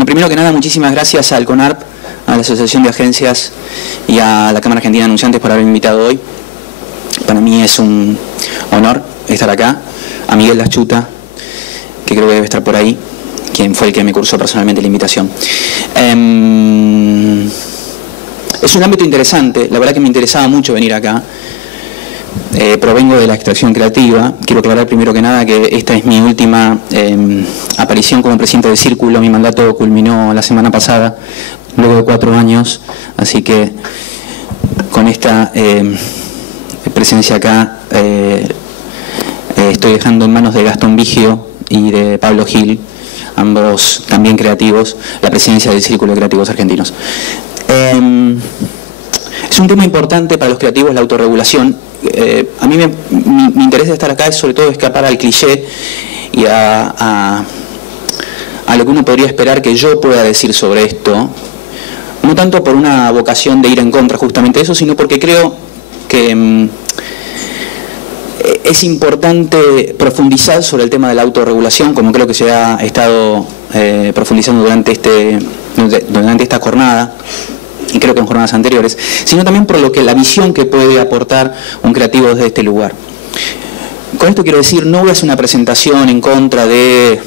Bueno, primero que nada, muchísimas gracias al CONARP, a la Asociación de Agencias y a la Cámara Argentina de Anunciantes por haberme invitado hoy. Para mí es un honor estar acá. A Miguel Lachuta, que creo que debe estar por ahí, quien fue el que me cursó personalmente la invitación. Es un ámbito interesante, la verdad que me interesaba mucho venir acá. Provengo de la extracción creativa. Quiero aclarar primero que nada que esta es mi última aparición como presidente del Círculo. Mi mandato culminó la semana pasada, luego de 4 años, así que con esta presencia acá estoy dejando en manos de Gastón Vigio y de Pablo Gil, ambos también creativos, la presidencia del Círculo de Creativos Argentinos. Es un tema importante para los creativos, la autorregulación. A mí mi interés de estar acá es sobre todo escapar al cliché y a lo que uno podría esperar que yo pueda decir sobre esto, no tanto por una vocación de ir en contra justamente de eso, sino porque creo que es importante profundizar sobre el tema de la autorregulación, como creo que se ha estado profundizando durante esta jornada, y creo que en jornadas anteriores, sino también por la visión que puede aportar un creativo desde este lugar. Con esto quiero decir, no voy a hacer una presentación en contra de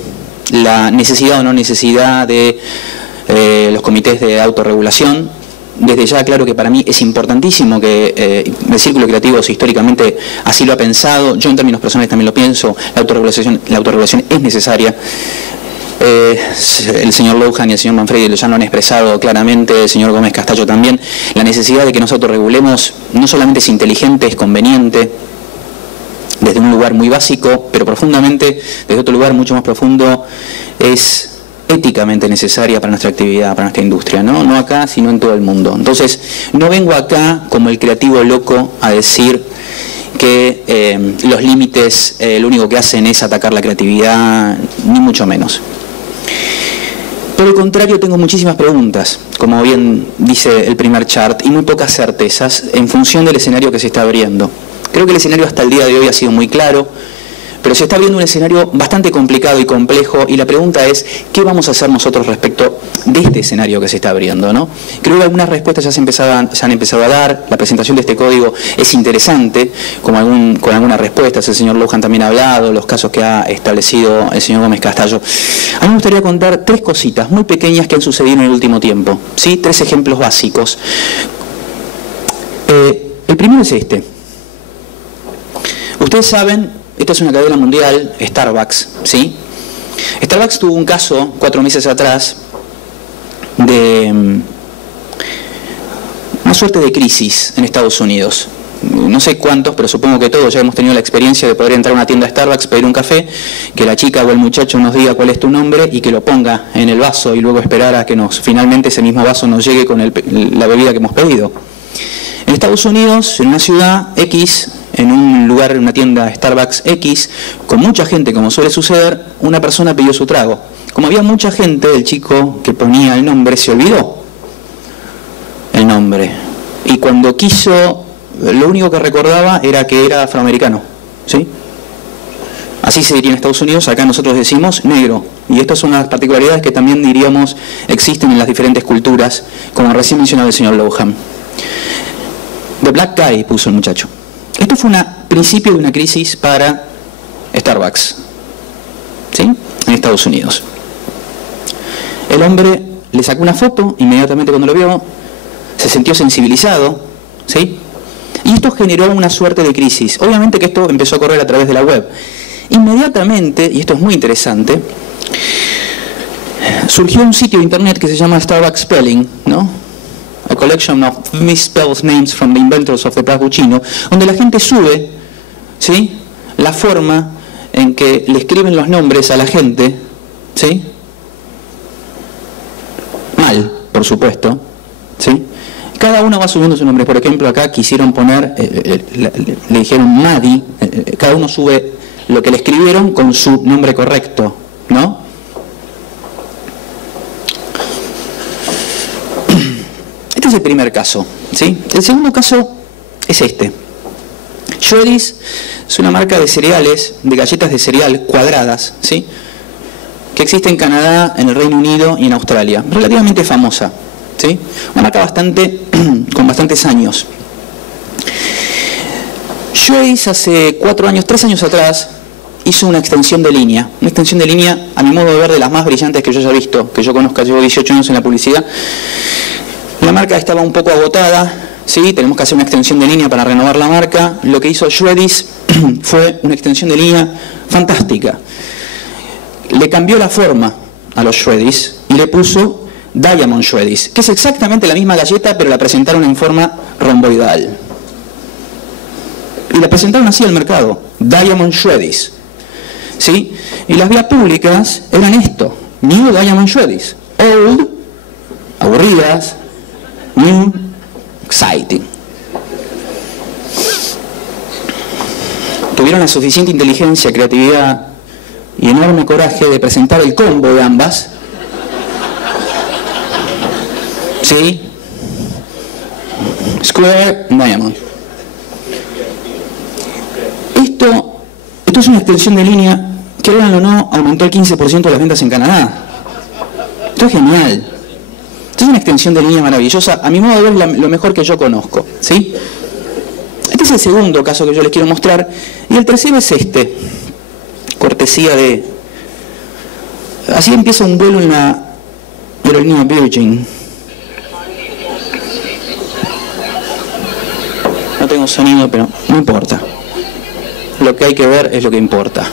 la necesidad o no necesidad de los comités de autorregulación. Desde ya, claro que para mí es importantísimo que el Círculo de Creativos históricamente así lo ha pensado. Yo en términos personales también lo pienso. La autorregulación es necesaria. El señor Lohan y el señor Manfredi ya lo han expresado claramente, el señor Gómez Castallo también. La necesidad de que nos autorregulemos no solamente es inteligente, es conveniente, desde un lugar muy básico, pero profundamente, desde otro lugar mucho más profundo, es éticamente necesaria para nuestra actividad, para nuestra industria, ¿no? No acá, sino en todo el mundo. Entonces, no vengo acá como el creativo loco a decir que los límites lo único que hacen es atacar la creatividad, ni mucho menos. Por el contrario, tengo muchísimas preguntas, como bien dice el primer chart, y muy pocas certezas en función del escenario que se está abriendo. Creo que el escenario hasta el día de hoy ha sido muy claro, pero se está viendo un escenario bastante complicado y complejo, y la pregunta es, ¿qué vamos a hacer nosotros respecto de este escenario que se está abriendo, ¿no? Creo que algunas respuestas ya se han empezado a dar. La presentación de este código es interesante, con algunas respuestas. El señor Lohan también ha hablado, los casos que ha establecido el señor Gómez Castallo. A mí me gustaría contar 3 cositas muy pequeñas que han sucedido en el último tiempo, ¿sí? 3 ejemplos básicos. El primero es este. Ustedes saben, esta es una cadena mundial, Starbucks, ¿sí? Starbucks tuvo un caso 4 meses atrás de una suerte de crisis en Estados Unidos. No sé cuántos, pero supongo que todos ya hemos tenido la experiencia de poder entrar a una tienda Starbucks, pedir un café, que la chica o el muchacho nos diga cuál es tu nombre y que lo ponga en el vaso y luego esperar a que finalmente ese mismo vaso nos llegue con la bebida que hemos pedido. En Estados Unidos, en una ciudad X, en un lugar, en una tienda Starbucks X, con mucha gente, como suele suceder, una persona pidió su trago. Como había mucha gente, el chico que ponía el nombre se olvidó el nombre. Y cuando quiso, lo único que recordaba era que era afroamericano, ¿sí? Así se diría en Estados Unidos, acá nosotros decimos negro. Y estas son las particularidades que también diríamos existen en las diferentes culturas, como recién mencionaba el señor Lohan. The Black Guy puso el muchacho. Esto fue un principio de una crisis para Starbucks, ¿sí? En Estados Unidos. El hombre le sacó una foto, inmediatamente cuando lo vio, se sintió sensibilizado, ¿sí? Y esto generó una suerte de crisis. Obviamente que esto empezó a correr a través de la web. Inmediatamente, y esto es muy interesante, surgió un sitio de internet que se llama Starbucks Spelling, ¿no? A collection of misspelled names from the inventors of the Frappuccino, donde la gente sube, ¿sí?, la forma en que le escriben los nombres a la gente, ¿sí?, mal, por supuesto, ¿sí? Cada uno va subiendo su nombre. Por ejemplo, acá quisieron poner, le dijeron Maddie, cada uno sube lo que le escribieron con su nombre correcto, ¿no? Este es el primer caso, ¿sí? El segundo caso es este. Shreddies es una marca de cereales, de galletas de cereal cuadradas, ¿sí? que existe en Canadá, en el Reino Unido y en Australia, relativamente famosa, ¿sí? Una marca con bastantes años. Schweppes hace 3 años atrás, hizo una extensión de línea, a mi modo de ver, de las más brillantes que yo haya visto, que yo conozca. Llevo 18 años en la publicidad. La marca estaba un poco agotada, ¿sí? Tenemos que hacer una extensión de línea para renovar la marca. Lo que hizo Schweppes fue una extensión de línea fantástica. Le cambió la forma a los Schweppes y le puso Diamond Schweppes, que es exactamente la misma galleta, pero la presentaron en forma romboidal. Y la presentaron así al mercado, Diamond Schweppes, ¿sí? Y las vías públicas eran esto: New Diamond Schweppes, Old, aburridas, New, exciting. Tuvieron la suficiente inteligencia, creatividad y enorme coraje de presentar el combo de ambas, ¿sí? Square, Diamond. Esto es una extensión de línea que, créanlo o no, aumentó el 15% de las ventas en Canadá. Esto es genial. Esto es una extensión de línea maravillosa, a mi modo de ver, lo mejor que yo conozco, ¿sí? Este es el segundo caso que yo les quiero mostrar, y el tercero es este, cortesía de... Así empieza un vuelo en la aerolínea Virgin. No tengo sonido, pero no importa. Lo que hay que ver es lo que importa.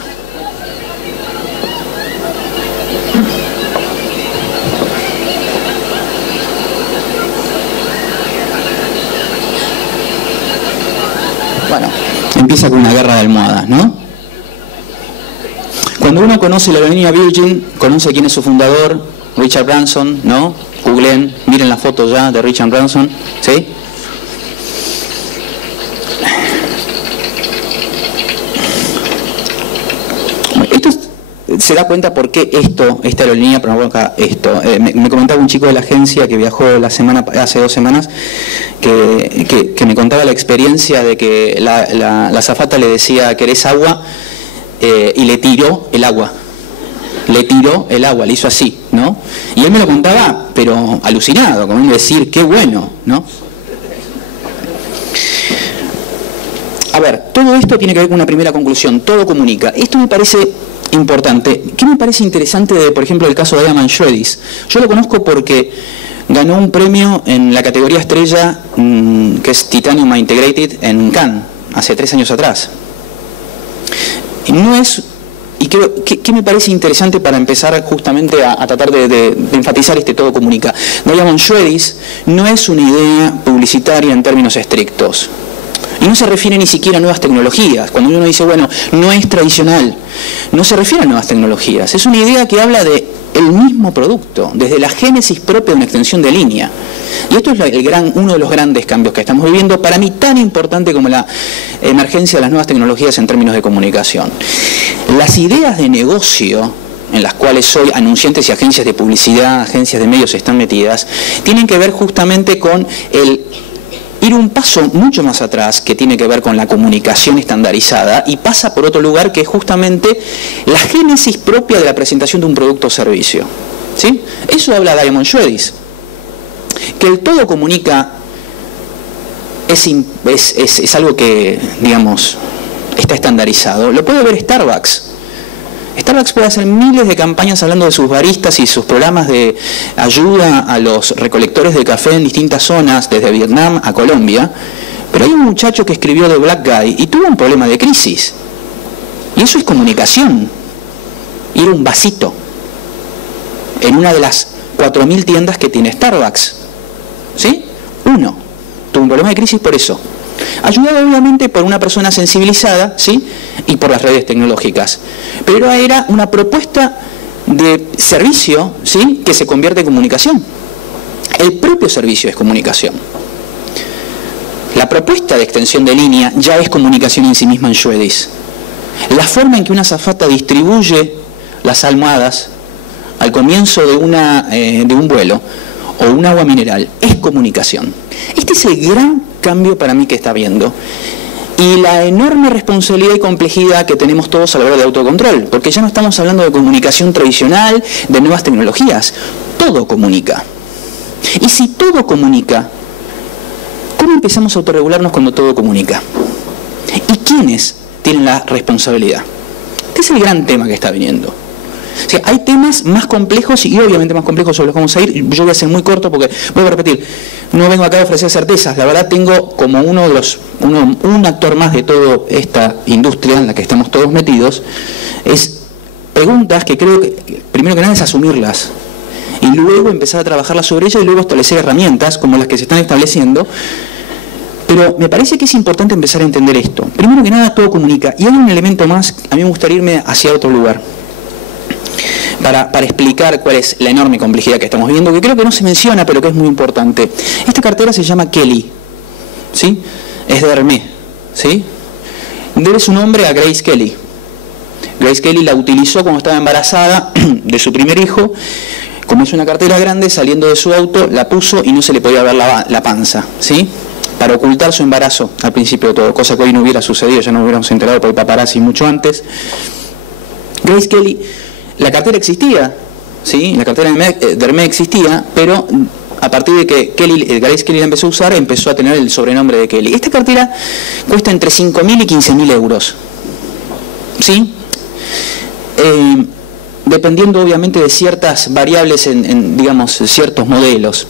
Bueno, empieza con una guerra de almohadas, ¿no? Cuando uno conoce la aerolínea Virgin, conoce quién es su fundador, Richard Branson, ¿no? Googleen, miren la foto ya de Richard Branson, ¿sí? Se da cuenta por qué esta aerolínea provoca esto. Me comentaba un chico de la agencia que viajó hace 2 semanas que me contaba la experiencia de que la azafata le decía: ¿querés agua? Y le tiró el agua. Le hizo así, ¿no? Y él me lo contaba, pero alucinado, como decir, qué bueno, ¿no? A ver, todo esto tiene que ver con una primera conclusión, todo comunica. Esto me parece importante. ¿Qué me parece interesante de, por ejemplo, el caso de Diamond Schweppes? Yo lo conozco porque ganó un premio en la categoría estrella, que es Titanium Integrated, en Cannes, hace 3 años atrás. ¿Qué me parece interesante para empezar justamente a tratar de enfatizar este todo comunica? Diamond Schweppes no es una idea publicitaria en términos estrictos. Y no se refiere ni siquiera a nuevas tecnologías. Cuando uno dice, bueno, no es tradicional, no se refiere a nuevas tecnologías. Es una idea que habla de el mismo producto, desde la génesis propia de una extensión de línea. Y esto es uno de los grandes cambios que estamos viviendo, para mí tan importante como la emergencia de las nuevas tecnologías en términos de comunicación. Las ideas de negocio en las cuales hoy anunciantes y agencias de publicidad, agencias de medios están metidas, tienen que ver justamente con ir un paso mucho más atrás, que tiene que ver con la comunicación estandarizada, y pasa por otro lugar, que es justamente la génesis propia de la presentación de un producto o servicio, ¿sí? Eso habla Diamond Schweppes, que el todo comunica es algo que, digamos, está estandarizado. Lo puede ver Starbucks. Starbucks puede hacer miles de campañas hablando de sus baristas y sus programas de ayuda a los recolectores de café en distintas zonas, desde Vietnam a Colombia, pero hay un muchacho que escribió The Black Guy y tuvo un problema de crisis. Y eso es comunicación. Y era un vasito en una de las 4.000 tiendas que tiene Starbucks. ¿Sí? Uno. Tuvo un problema de crisis por eso. Ayudado obviamente por una persona sensibilizada, ¿sí? Y por las redes tecnológicas. Pero era una propuesta de servicio, ¿sí? Que se convierte en comunicación. El propio servicio es comunicación. La propuesta de extensión de línea ya es comunicación en sí misma en Schweppes. La forma en que una azafata distribuye las almohadas al comienzo de un vuelo o un agua mineral es comunicación. Este es el gran cambio para mí que está viendo. y la enorme responsabilidad y complejidad que tenemos todos a la hora de autocontrol, porque ya no estamos hablando de comunicación tradicional, de nuevas tecnologías, todo comunica. Y si todo comunica, ¿cómo empezamos a autorregularnos cuando todo comunica? ¿Y quiénes tienen la responsabilidad? Este es el gran tema que está viniendo. O sea, hay temas más complejos y obviamente más complejos sobre los que vamos a ir. Yo voy a ser muy corto porque, voy a repetir, no vengo acá a ofrecer certezas. La verdad tengo como un actor más de toda esta industria en la que estamos todos metidos, es preguntas que creo que, primero que nada, es asumirlas. Y luego empezar a trabajarlas sobre ellas y luego establecer herramientas como las que se están estableciendo. Pero me parece que es importante empezar a entender esto. Primero que nada, todo comunica. Y hay un elemento más, a mí me gustaría irme hacia otro lugar para explicar cuál es la enorme complejidad que estamos viendo, que creo que no se menciona, pero que es muy importante. Esta cartera se llama Kelly, ¿sí? Es de Hermès, ¿sí? Debe su nombre a Grace Kelly. Grace Kelly la utilizó cuando estaba embarazada de su primer hijo. Como es una cartera grande, saliendo de su auto, la puso y no se le podía ver la panza, ¿sí? Para ocultar su embarazo al principio de todo, cosa que hoy no hubiera sucedido, ya no hubiéramos enterado por el paparazzi mucho antes. Grace Kelly, la cartera existía, ¿sí? La cartera de Hermès existía, pero a partir de que Grace Kelly la empezó a usar, empezó a tener el sobrenombre de Kelly. Esta cartera cuesta entre 5.000 y 15.000 euros, ¿sí? Dependiendo obviamente de ciertas variables digamos, ciertos modelos.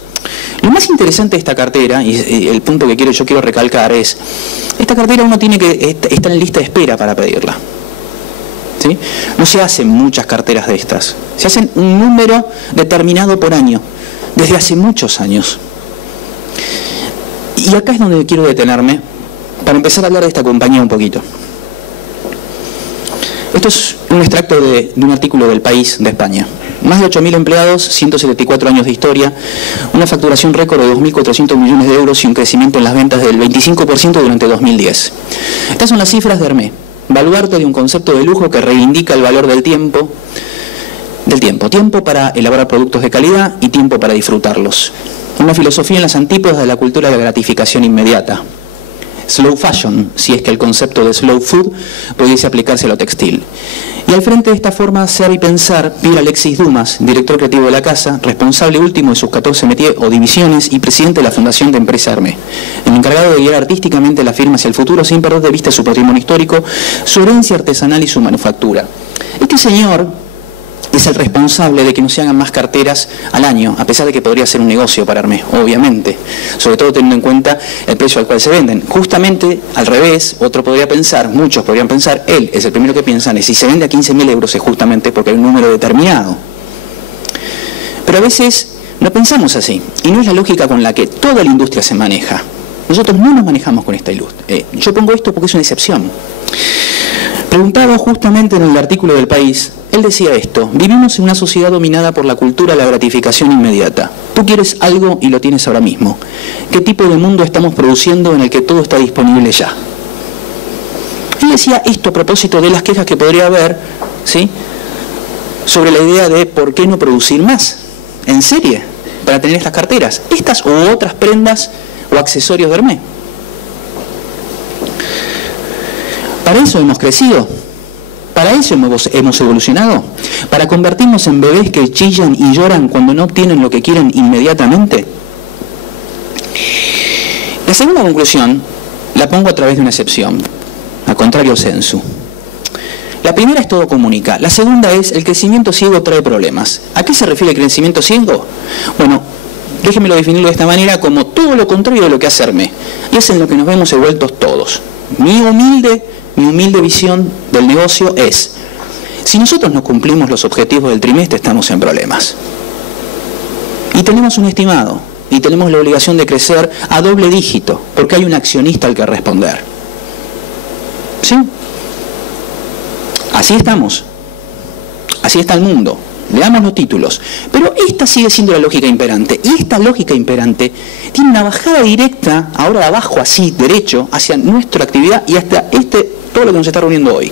Lo más interesante de esta cartera, y el punto que yo quiero recalcar es, esta cartera uno tiene que estar en lista de espera para pedirla. ¿Sí? No se hacen muchas carteras de estas, se hacen un número determinado por año, desde hace muchos años. Y acá es donde quiero detenerme, para empezar a hablar de esta compañía un poquito. Esto es un extracto de un artículo del País de España. Más de 8.000 empleados, 174 años de historia, una facturación récord de 2.400 millones de euros y un crecimiento en las ventas del 25% durante 2010. Estas son las cifras de Hermès, baluarte de un concepto de lujo que reivindica el valor del tiempo, tiempo para elaborar productos de calidad y tiempo para disfrutarlos. Una filosofía en las antípodas de la cultura de la gratificación inmediata. Slow fashion, si es que el concepto de slow food pudiese aplicarse a lo textil. Y al frente de esta forma de hacer y pensar, Pierre Alexis Dumas, director creativo de la casa, responsable último de sus 14 métiers o divisiones y presidente de la fundación de empresa Hermès, el encargado de guiar artísticamente la firma hacia el futuro sin perder de vista su patrimonio histórico, su herencia artesanal y su manufactura. Este señor es el responsable de que no se hagan más carteras al año, a pesar de que podría ser un negocio para Hermès, obviamente, sobre todo teniendo en cuenta el precio al cual se venden. Justamente al revés, otro podría pensar, muchos podrían pensar, él es el primero que piensan, y si se vende a 15.000 euros es justamente porque hay un número determinado. Pero a veces no pensamos así, y no es la lógica con la que toda la industria se maneja. Nosotros no nos manejamos con esta industria. Yo pongo esto porque es una excepción. Preguntado justamente en el artículo del País, él decía esto: vivimos en una sociedad dominada por la cultura de la gratificación inmediata. Tú quieres algo y lo tienes ahora mismo. ¿Qué tipo de mundo estamos produciendo en el que todo está disponible ya? Él decía esto a propósito de las quejas que podría haber, ¿sí?, sobre la idea de por qué no producir más en serie para tener estas carteras, estas u otras prendas o accesorios de Hermès. Para eso hemos crecido, para eso hemos evolucionado, para convertirnos en bebés que chillan y lloran cuando no obtienen lo que quieren inmediatamente. La segunda conclusión la pongo a través de una excepción, a contrario sensu. La primera es todo comunica, la segunda es el crecimiento ciego trae problemas. ¿A qué se refiere el crecimiento ciego? Bueno, déjenmelo definirlo de esta manera, como todo lo contrario de lo que hace Hermès, y es en lo que nos vemos envueltos todos. Mi humilde visión del negocio es: si nosotros no cumplimos los objetivos del trimestre, estamos en problemas. Y tenemos un estimado, y tenemos la obligación de crecer a doble dígito, porque hay un accionista al que responder. ¿Sí? Así estamos. Así está el mundo. Leamos los títulos. Pero esta sigue siendo la lógica imperante. Y esta lógica imperante tiene una bajada directa, ahora de abajo, así, derecho, hacia nuestra actividad y hasta todo lo que nos está reuniendo hoy.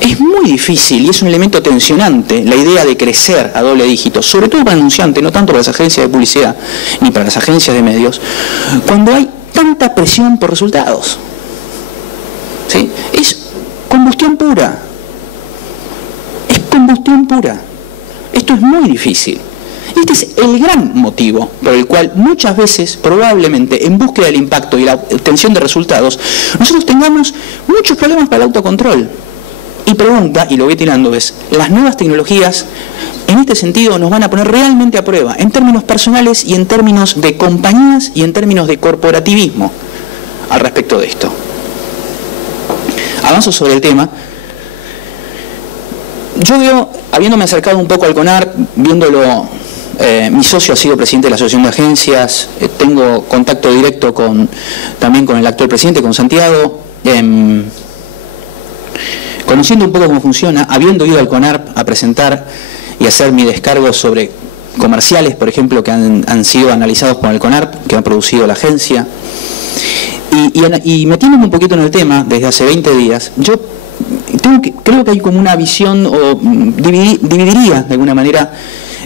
Es muy difícil y es un elemento tensionante la idea de crecer a doble dígito, sobre todo para el anunciante, no tanto para las agencias de publicidad ni para las agencias de medios, cuando hay tanta presión por resultados. ¿sí? Es combustión pura. Es combustión pura. Esto es muy difícil. Este es el gran motivo por el cual muchas veces, probablemente, en búsqueda del impacto y la obtención de resultados, nosotros tengamos muchos problemas para el autocontrol. Y pregunta, y lo voy tirando, es, las nuevas tecnologías, en este sentido, nos van a poner realmente a prueba, en términos personales y en términos de compañías y en términos de corporativismo al respecto de esto. Avanzo sobre el tema. Yo veo, habiéndome acercado un poco al CONARP, viéndolo, mi socio ha sido presidente de la Asociación de Agencias, tengo contacto directo también con el actual presidente, con Santiago, conociendo un poco cómo funciona, habiendo ido al CONARP a presentar y hacer mi descargo sobre comerciales, por ejemplo, que han sido analizados por el CONARP, que ha producido la agencia, y metiéndome un poquito en el tema desde hace 20 días, yo creo que hay como una visión, o dividiría de alguna manera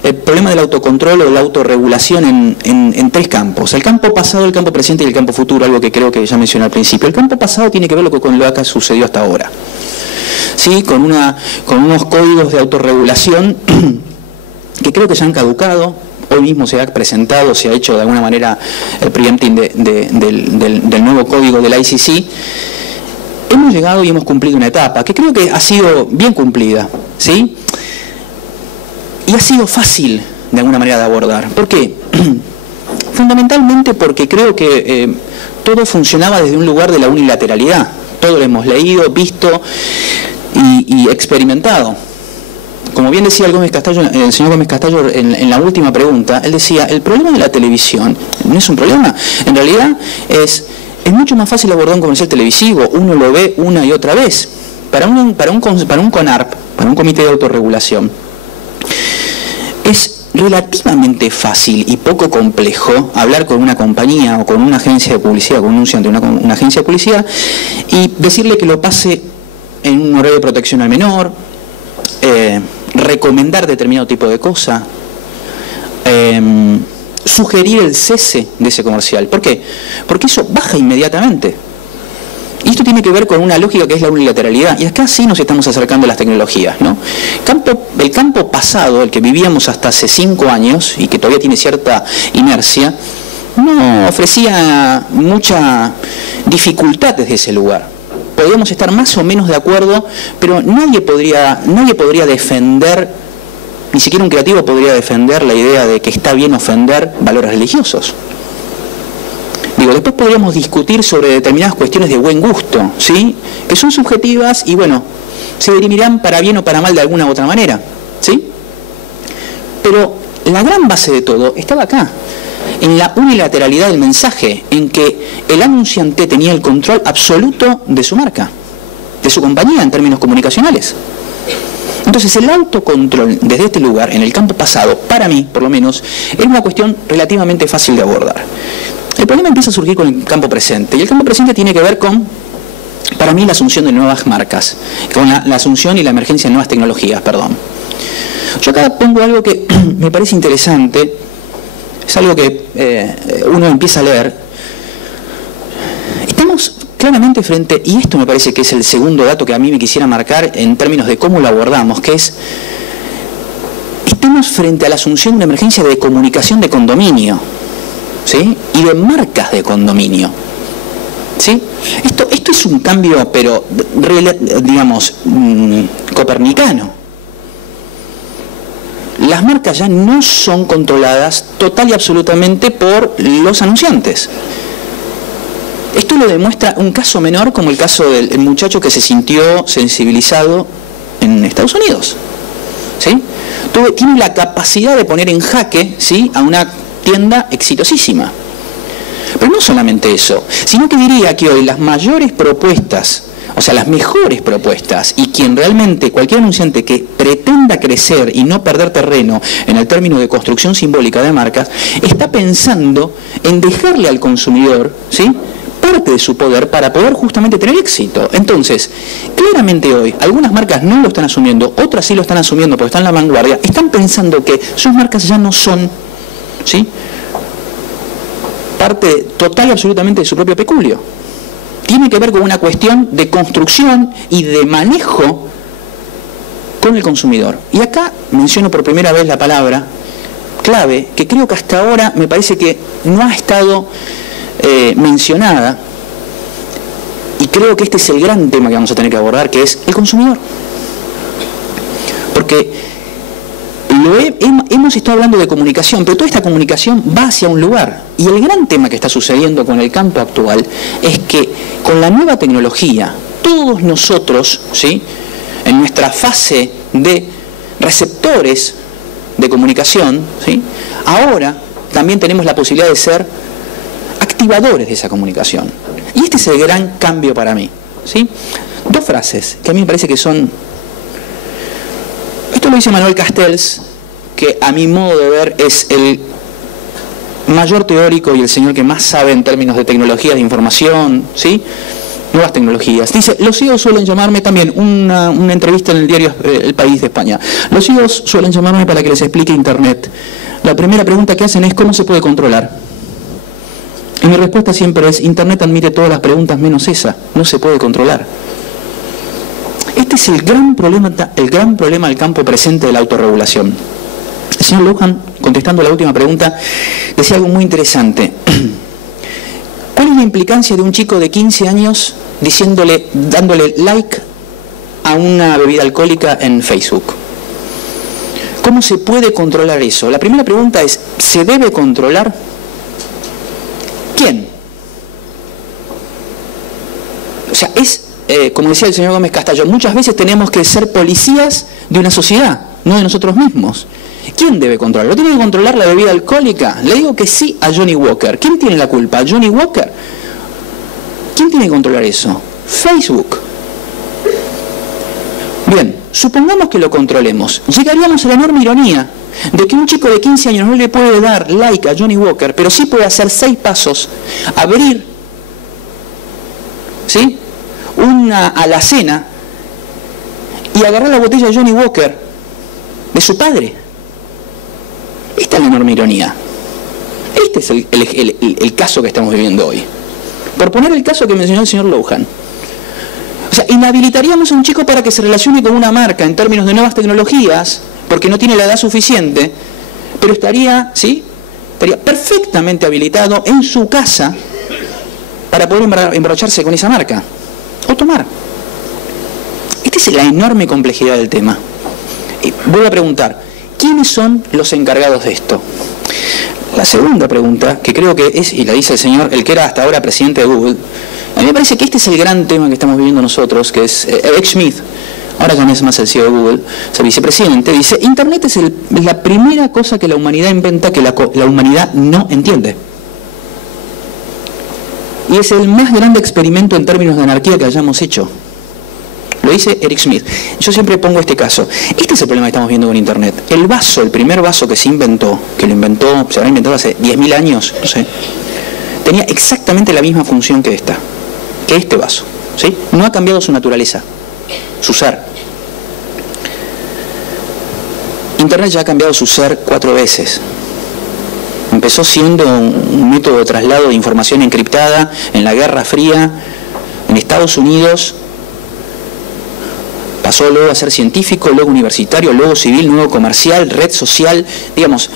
el problema del autocontrol o de la autorregulación en tres campos. El campo pasado, el campo presente y el campo futuro, algo que creo que ya mencioné al principio. El campo pasado tiene que ver con lo que ha sucedido hasta ahora. ¿Sí? Con unos códigos de autorregulación que creo que ya han caducado. Hoy mismo se ha presentado, se ha hecho de alguna manera el preempting del nuevo código de la ICC. Hemos llegado y hemos cumplido una etapa que creo que ha sido bien cumplida, ¿sí? Y ha sido fácil de alguna manera de abordar. ¿Por qué? Fundamentalmente porque creo que todo funcionaba desde un lugar de la unilateralidad. Todo lo hemos leído, visto y experimentado. Como bien decía el señor Gómez Castallo en la última pregunta, él decía, el problema de la televisión no es un problema, en realidad es mucho más fácil abordar un comercial televisivo, uno lo ve una y otra vez. Para un CONARP, para un comité de autorregulación, es relativamente fácil y poco complejo hablar con una compañía o con una agencia de publicidad, con un anunciante de una agencia de publicidad, y decirle que lo pase en un horario de protección al menor, recomendar determinado tipo de cosa, sugerir el cese de ese comercial. ¿Por qué? Porque eso baja inmediatamente. Y esto tiene que ver con una lógica que es la unilateralidad. Y acá sí nos estamos acercando a las tecnologías, ¿no? El campo pasado, el que vivíamos hasta hace 5 años y que todavía tiene cierta inercia, no ofrecía mucha dificultad desde ese lugar. Podríamos estar más o menos de acuerdo, pero nadie podría defender, ni siquiera un creativo podría defender la idea de que está bien ofender valores religiosos. Digo, después podríamos discutir sobre determinadas cuestiones de buen gusto, ¿sí? Que son subjetivas y, bueno, se dirimirán para bien o para mal de alguna u otra manera, ¿sí? Pero la gran base de todo estaba acá, en la unilateralidad del mensaje, en que el anunciante tenía el control absoluto de su marca, de su compañía en términos comunicacionales. Entonces el autocontrol desde este lugar, en el campo pasado, para mí, por lo menos, es una cuestión relativamente fácil de abordar. El problema empieza a surgir con el campo presente, y el campo presente tiene que ver con, para mí, la asunción de nuevas marcas, con la asunción y la emergencia de nuevas tecnologías, perdón. Yo acá pongo algo que me parece interesante, es algo que uno empieza a leer. Estamos claramente frente, y esto me parece que es el segundo dato que a mí me quisiera marcar en términos de cómo lo abordamos, que es, estamos frente a la asunción de una emergencia de comunicación de condominio, ¿sí? Y de marcas de condominio, ¿sí? Esto es un cambio, pero digamos, copernicano. Las marcas ya no son controladas total y absolutamente por los anunciantes. Esto lo demuestra un caso menor, como el caso del muchacho que se sintió sensibilizado en Estados Unidos, ¿sí? Tiene la capacidad de poner en jaque, ¿sí?, a una tienda exitosísima. Pero no solamente eso, sino que diría que hoy las mayores propuestas, o sea, las mejores propuestas, y quien realmente, cualquier anunciante que pretenda crecer y no perder terreno en el término de construcción simbólica de marcas, está pensando en dejarle al consumidor, ¿sí?, parte de su poder para poder justamente tener éxito. Entonces, claramente hoy, algunas marcas no lo están asumiendo, otras sí lo están asumiendo porque están en la vanguardia, están pensando que sus marcas ya no son, ¿sí?, parte total y absolutamente de su propio peculio. tiene que ver con una cuestión de construcción y de manejo con el consumidor. Y acá menciono por primera vez la palabra clave, que creo que hasta ahora me parece que no ha estado mencionada, y creo que este es el gran tema que vamos a tener que abordar, que es el consumidor. Porque hemos estado hablando de comunicación, pero toda esta comunicación va hacia un lugar. Y el gran tema que está sucediendo con el campo actual es que con la nueva tecnología, todos nosotros, ¿sí?, en nuestra fase de receptores de comunicación, ¿sí?, ahora también tenemos la posibilidad de ser activadores de esa comunicación. Y este es el gran cambio para mí, ¿sí? Dos frases que a mí me parece que son... Esto lo dice Manuel Castells, que a mi modo de ver es el mayor teórico y el señor que más sabe en términos de tecnologías de información, ¿sí?, nuevas tecnologías. Dice, los ciegos suelen llamarme, también una entrevista en el diario El País de España, los ciegos suelen llamarme para que les explique Internet. La primera pregunta que hacen es, ¿cómo se puede controlar? Y mi respuesta siempre es, Internet admite todas las preguntas menos esa, no se puede controlar. Este es el gran problema del campo presente de la autorregulación. El señor Lohan, contestando la última pregunta, decía algo muy interesante. ¿Cuál es la implicancia de un chico de 15 años dándole like a una bebida alcohólica en Facebook? ¿Cómo se puede controlar eso? La primera pregunta es, ¿se debe controlar? ¿Quién? O sea, como decía el señor Gómez Castellón, muchas veces tenemos que ser policías de una sociedad, no de nosotros mismos. ¿Quién debe controlar? ¿Lo tiene que controlar la bebida alcohólica? Le digo que sí a Johnny Walker. ¿Quién tiene la culpa? ¿Johnny Walker? ¿Quién tiene que controlar eso? Facebook. Bien, supongamos que lo controlemos. Llegaríamos a la enorme ironía de que un chico de 15 años no le puede dar like a Johnny Walker, pero sí puede hacer 6 pasos, abrir, ¿sí?, una alacena y agarrar la botella de Johnny Walker de su padre. Esta es la enorme ironía. Este es el caso que estamos viviendo hoy. Por poner el caso que mencionó el señor Lohan. O sea, inhabilitaríamos a un chico para que se relacione con una marca en términos de nuevas tecnologías, porque no tiene la edad suficiente, pero estaría perfectamente habilitado en su casa para poder emborracharse con esa marca o tomar. Esta es la enorme complejidad del tema. Y voy a preguntar, ¿quiénes son los encargados de esto? La segunda pregunta, que creo que es, y la dice el señor, el que era hasta ahora presidente de Google, a mí me parece que este es el gran tema que estamos viviendo nosotros, que es Eric Schmidt, ahora ya no es más el CEO de Google, o sea, vicepresidente, dice, Internet es la primera cosa que la humanidad inventa que la humanidad no entiende. Y es el más grande experimento en términos de anarquía que hayamos hecho. Lo dice Eric Schmidt. Yo siempre pongo este caso. Este es el problema que estamos viendo con Internet. El vaso, el primer vaso que se inventó, se habrá inventado hace 10.000 años, no sé, tenía exactamente la misma función que este vaso, ¿sí? No ha cambiado su naturaleza, su ser. Internet ya ha cambiado su ser 4 veces. Empezó siendo un método de traslado de información encriptada en la Guerra Fría, en Estados Unidos. Pasó luego a ser científico, luego universitario, luego civil, luego comercial, red social. Digamos,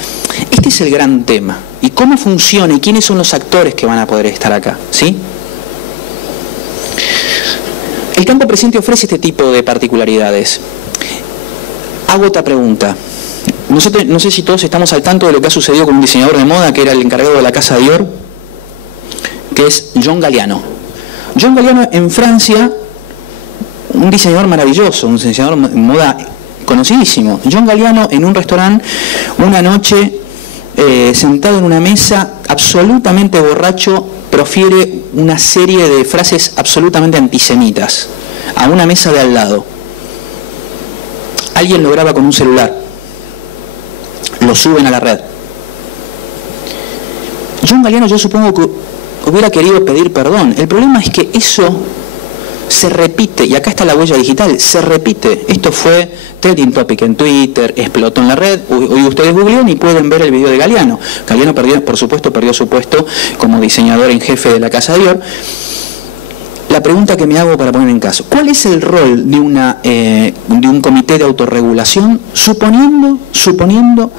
este es el gran tema. ¿Y cómo funciona y quiénes son los actores que van a poder estar acá? ¿Sí? El campo presente ofrece este tipo de particularidades. Hago otra pregunta. No sé si todos estamos al tanto de lo que ha sucedido con un diseñador de moda que era el encargado de la casa Dior, que es John Galliano. John Galliano en Francia, un diseñador maravilloso, un diseñador de moda conocidísimo. John Galliano en un restaurante, una noche, sentado en una mesa, absolutamente borracho, profiere una serie de frases absolutamente antisemitas a una mesa de al lado. Alguien lo graba con un celular. Lo suben a la red. John Galliano, yo supongo que hubiera querido pedir perdón. El problema es que eso se repite, y acá está la huella digital, se repite. Esto fue trending topic en Twitter, explotó en la red. Hoy ustedes googlean y pueden ver el video de Galliano. Galliano, por supuesto, perdió su puesto como diseñador en jefe de la casa Dior. la pregunta que me hago para poner en caso, ¿cuál es el rol de un comité de autorregulación suponiendo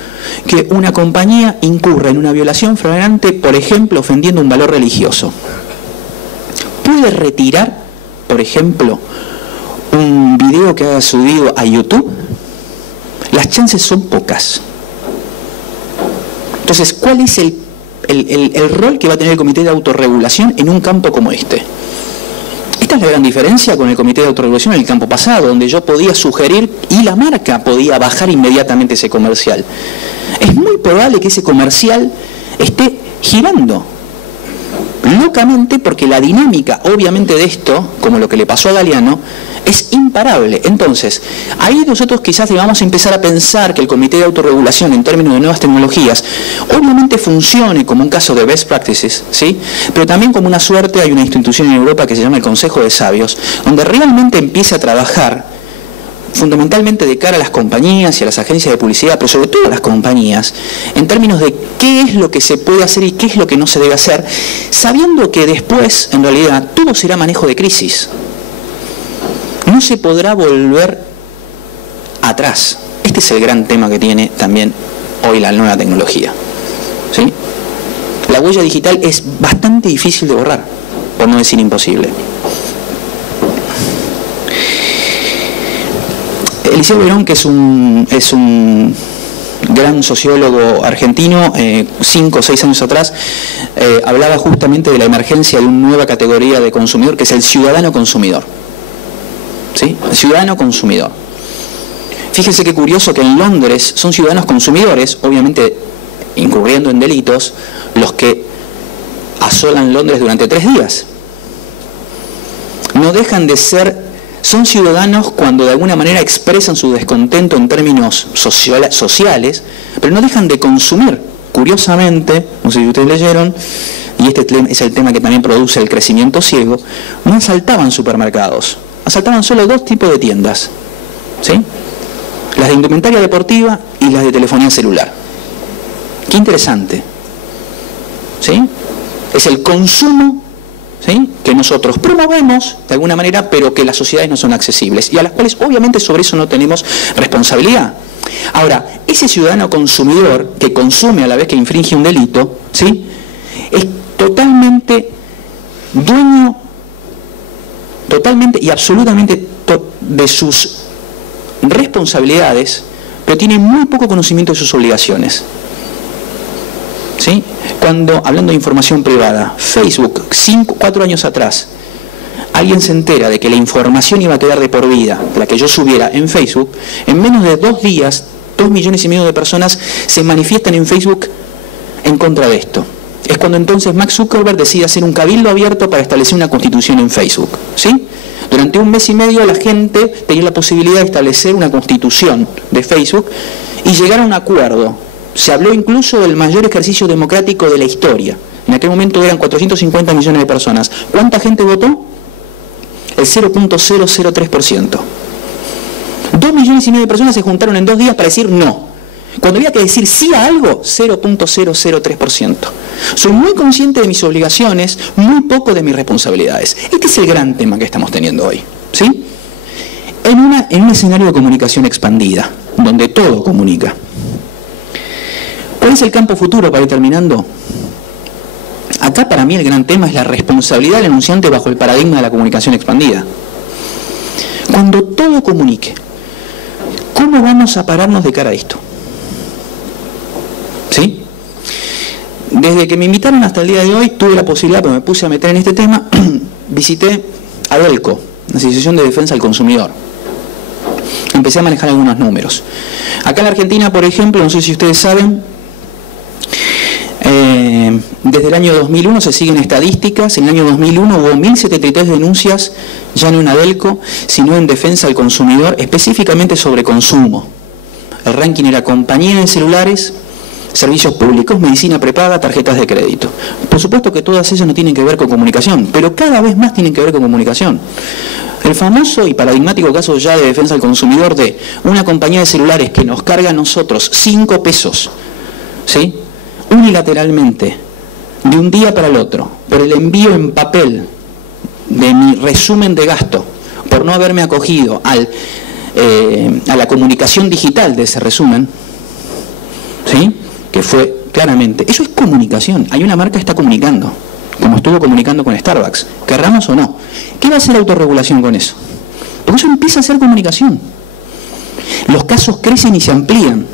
que una compañía incurra en una violación flagrante, por ejemplo, ofendiendo un valor religioso? ¿Puede retirar, por ejemplo, un video que haya subido a YouTube? Las chances son pocas. Entonces, ¿cuál es el rol que va a tener el comité de autorregulación en un campo como este? Esta es la gran diferencia con el comité de autorregulación en el campo pasado, donde yo podía sugerir y la marca podía bajar inmediatamente ese comercial. Es muy probable que ese comercial esté girando locamente, porque la dinámica, obviamente, de esto, como lo que le pasó a Galeano, es imparable. Entonces, ahí nosotros quizás vamos a empezar a pensar que el comité de autorregulación en términos de nuevas tecnologías obviamente funcione como un caso de best practices, ¿sí? Pero también como una suerte, hay una institución en Europa que se llama el Consejo de Sabios, donde realmente empieza a trabajar fundamentalmente de cara a las compañías y a las agencias de publicidad, pero sobre todo a las compañías, en términos de qué es lo que se puede hacer y qué es lo que no se debe hacer, sabiendo que después, en realidad, todo será manejo de crisis. No se podrá volver atrás. Este es el gran tema que tiene también hoy la nueva tecnología, ¿sí? La huella digital es bastante difícil de borrar, por no decir imposible. Eliseo Verón, que es un gran sociólogo argentino, 5 o 6 años atrás, hablaba justamente de la emergencia de una nueva categoría de consumidor, que es el ciudadano consumidor. ¿Sí? Ciudadano consumidor. Fíjense qué curioso que en Londres son ciudadanos consumidores, obviamente incurriendo en delitos, los que asolan Londres durante 3 días. No dejan de ser, son ciudadanos cuando de alguna manera expresan su descontento en términos sociales, pero no dejan de consumir. Curiosamente, no sé si ustedes leyeron, y este es el tema que también produce el crecimiento ciego, no asaltaban supermercados. Asaltaban solo 2 tipos de tiendas, ¿sí? Las de indumentaria deportiva y las de telefonía celular. Qué interesante, ¿sí? Es el consumo, ¿sí?, que nosotros promovemos de alguna manera, pero que las sociedades no son accesibles y a las cuales obviamente sobre eso no tenemos responsabilidad. Ahora, ese ciudadano consumidor que consume a la vez que infringe un delito, ¿sí?, es totalmente dueño y absolutamente de sus responsabilidades, pero tiene muy poco conocimiento de sus obligaciones. ¿Sí? Cuando, hablando de información privada, Facebook, 4 años atrás, alguien se entera de que la información iba a quedar de por vida, la que yo subiera en Facebook, en menos de 2 días, 2,5 millones de personas se manifiestan en Facebook en contra de esto. Es cuando entonces Mark Zuckerberg decide hacer un cabildo abierto para establecer una constitución en Facebook, ¿sí? Durante 1 mes y medio la gente tenía la posibilidad de establecer una constitución de Facebook y llegar a un acuerdo. Se habló incluso del mayor ejercicio democrático de la historia. En aquel momento eran 450 millones de personas. ¿Cuánta gente votó? El 0.003%. 2,5 millones de personas se juntaron en 2 días para decir no. Cuando había que decir sí a algo, 0.003%. Soy muy consciente de mis obligaciones, muy poco de mis responsabilidades. Este es el gran tema que estamos teniendo hoy, ¿sí? En un escenario de comunicación expandida, donde todo comunica. ¿Cuál es el campo futuro para ir terminando? Acá para mí el gran tema es la responsabilidad del anunciante bajo el paradigma de la comunicación expandida. Cuando todo comunique, ¿cómo vamos a pararnos de cara a esto? ¿Sí? Desde que me invitaron hasta el día de hoy, tuve la posibilidad, pero me puse a meter en este tema, visité ADELCO, la Asociación de Defensa del Consumidor. Empecé a manejar algunos números. Acá en la Argentina, por ejemplo, no sé si ustedes saben, desde el año 2001 se siguen estadísticas. En el año 2001 hubo 1.073 denuncias, ya no en ADELCO, sino en defensa del consumidor, específicamente sobre consumo. El ranking era compañía de celulares, servicios públicos, medicina prepaga, tarjetas de crédito. Por supuesto que todas ellas no tienen que ver con comunicación, pero cada vez más tienen que ver con comunicación. El famoso y paradigmático caso ya de defensa del consumidor de una compañía de celulares que nos carga a nosotros 5 pesos, ¿sí?, unilateralmente, de un día para el otro, por el envío en papel de mi resumen de gasto, por no haberme acogido a la comunicación digital de ese resumen, ¿sí?, que fue claramente, eso es comunicación. Hay una marca que está comunicando, como estuvo comunicando con Starbucks, querramos o no. ¿Qué va a hacer la autorregulación con eso? Porque eso empieza a ser comunicación. Los casos crecen y se amplían.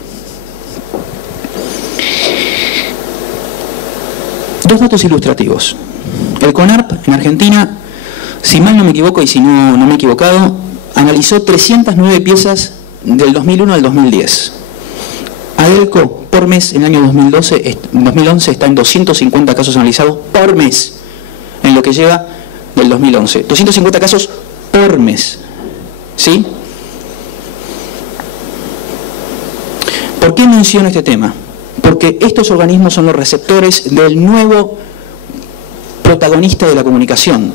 Dos datos ilustrativos. El CONARP en Argentina, si mal no me equivoco y si no me he equivocado, analizó 309 piezas del 2001 al 2010. ADELCO por mes en el año 2011 está en 250 casos analizados por mes en lo que lleva del 2011. 250 casos por mes. ¿Sí? ¿Por qué menciono este tema? Porque estos organismos son los receptores del nuevo protagonista de la comunicación.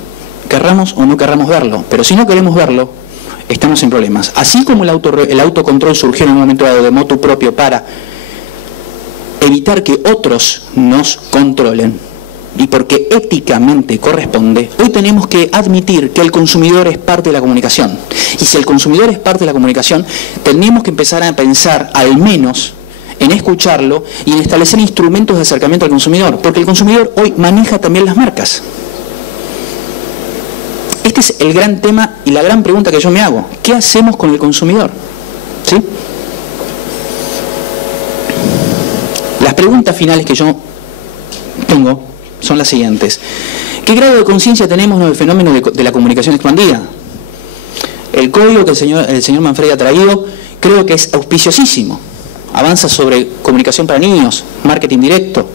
Querramos o no querramos verlo, pero si no queremos verlo, estamos en problemas. Así como el autocontrol surgió en un momento dado de motu propio para evitar que otros nos controlen, y porque éticamente corresponde, hoy tenemos que admitir que el consumidor es parte de la comunicación. Y si el consumidor es parte de la comunicación, tenemos que empezar a pensar al menos en escucharlo y en establecer instrumentos de acercamiento al consumidor, porque el consumidor hoy maneja también las marcas. Este es el gran tema y la gran pregunta que yo me hago. ¿Qué hacemos con el consumidor? ¿Sí? Las preguntas finales que yo tengo son las siguientes. ¿Qué grado de conciencia tenemos del fenómeno de la comunicación expandida? El código que el señor Manfredi ha traído creo que es auspiciosísimo. Avanza sobre comunicación para niños, marketing directo.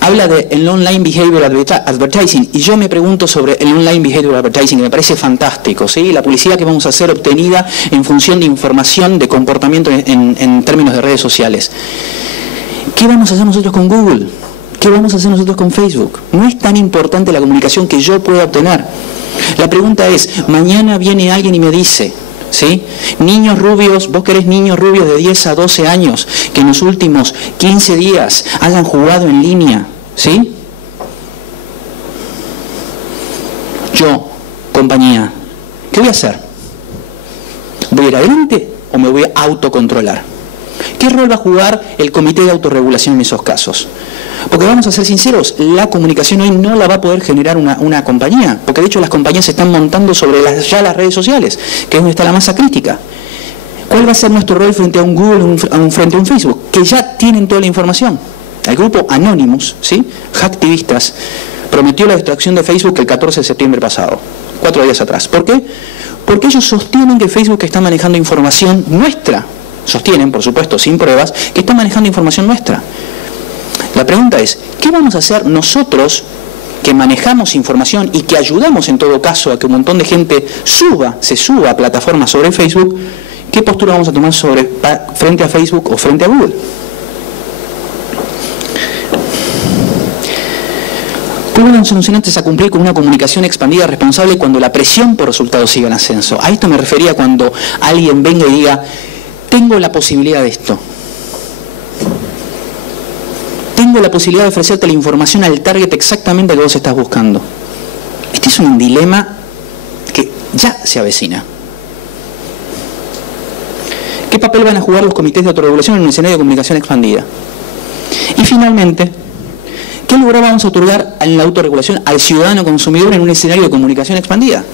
Habla del online behavior advertising, y yo me pregunto sobre el online behavior advertising, que me parece fantástico, ¿sí? La publicidad que vamos a hacer obtenida en función de información de comportamiento en términos de redes sociales. ¿Qué vamos a hacer nosotros con Google? ¿Qué vamos a hacer nosotros con Facebook? No es tan importante la comunicación que yo pueda obtener. La pregunta es, mañana viene alguien y me dice, ¿sí?, niños rubios, vos querés niños rubios de 10 a 12 años que en los últimos 15 días hayan jugado en línea, ¿sí? Yo, compañía, ¿qué voy a hacer? ¿Voy a ir adelante o me voy a autocontrolar? ¿Qué rol va a jugar el comité de autorregulación en esos casos? Porque vamos a ser sinceros, la comunicación hoy no la va a poder generar una compañía, porque de hecho las compañías se están montando sobre ya las redes sociales, que es donde está la masa crítica. ¿Cuál va a ser nuestro rol frente a un Google, frente a un Facebook? Que ya tienen toda la información. El grupo Anonymous, ¿sí?, hacktivistas, prometió la destrucción de Facebook el 14 de septiembre pasado, 4 días atrás. ¿Por qué? Porque ellos sostienen que Facebook está manejando información nuestra. Sostienen, por supuesto, sin pruebas, que está manejando información nuestra. La pregunta es, ¿qué vamos a hacer nosotros que manejamos información y que ayudamos en todo caso a que un montón de gente se suba a plataformas sobre Facebook? ¿Qué postura vamos a tomar frente a Facebook o frente a Google? ¿Cómo nos solucionantes a cumplir con una comunicación expandida responsable cuando la presión por resultados siga en ascenso? A esto me refería cuando alguien venga y diga, tengo la posibilidad de esto. Tengo la posibilidad de ofrecerte la información al target exactamente que vos estás buscando. Este es un dilema que ya se avecina. ¿Qué papel van a jugar los comités de autorregulación en un escenario de comunicación expandida? Y finalmente, ¿qué lugar vamos a otorgar en la autorregulación al ciudadano consumidor en un escenario de comunicación expandida?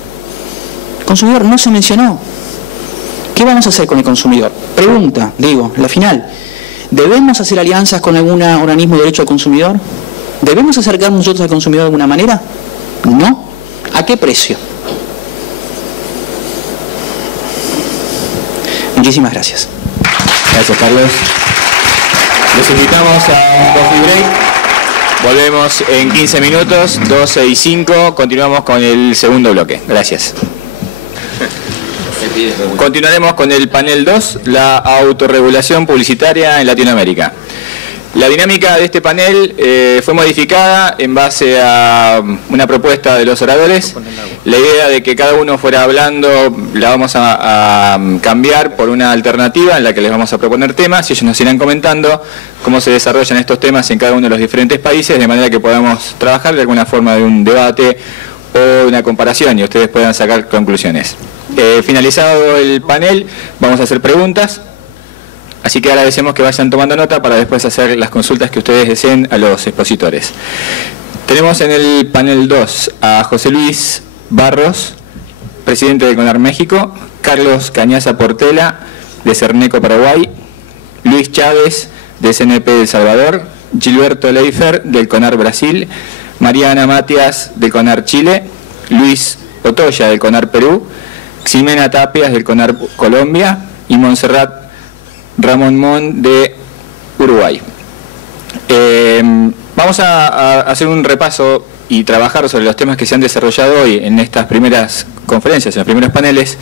El consumidor no se mencionó. ¿Qué vamos a hacer con el consumidor? Pregunta, la final. ¿Debemos hacer alianzas con algún organismo de derecho al consumidor? ¿Debemos acercarnos nosotros al consumidor de alguna manera? ¿No? ¿A qué precio? Muchísimas gracias. Gracias, Carlos. Los invitamos a un coffee break. Volvemos en 15 minutos, 12 y 5. Continuamos con el segundo bloque. Gracias. Continuaremos con el panel 2, la autorregulación publicitaria en Latinoamérica. La dinámica de este panel fue modificada en base a una propuesta de los oradores. La idea de que cada uno fuera hablando la vamos a cambiar por una alternativa en la que les vamos a proponer temas y ellos nos irán comentando cómo se desarrollan estos temas en cada uno de los diferentes países, de manera que podamos trabajar de alguna forma de un debate o una comparación y ustedes puedan sacar conclusiones. Finalizado el panel, vamos a hacer preguntas, así que agradecemos que vayan tomando nota para después hacer las consultas que ustedes deseen a los expositores. Tenemos en el panel 2 a José Luis Barros, presidente de CONAR México, Carlos Cañaza Portela, de Cerneco Paraguay, Luis Chávez, de CNP de El Salvador, Gilberto Leifer, del CONAR Brasil, Mariana Matias, del CONAR Chile, Luis Otoya, del CONAR Perú, Ximena Tapias, del CONAR Colombia, y Montserrat Ramón Mon, de Uruguay. Vamos a hacer un repaso y trabajar sobre los temas que se han desarrollado hoy en estas primeras conferencias, en los primeros paneles,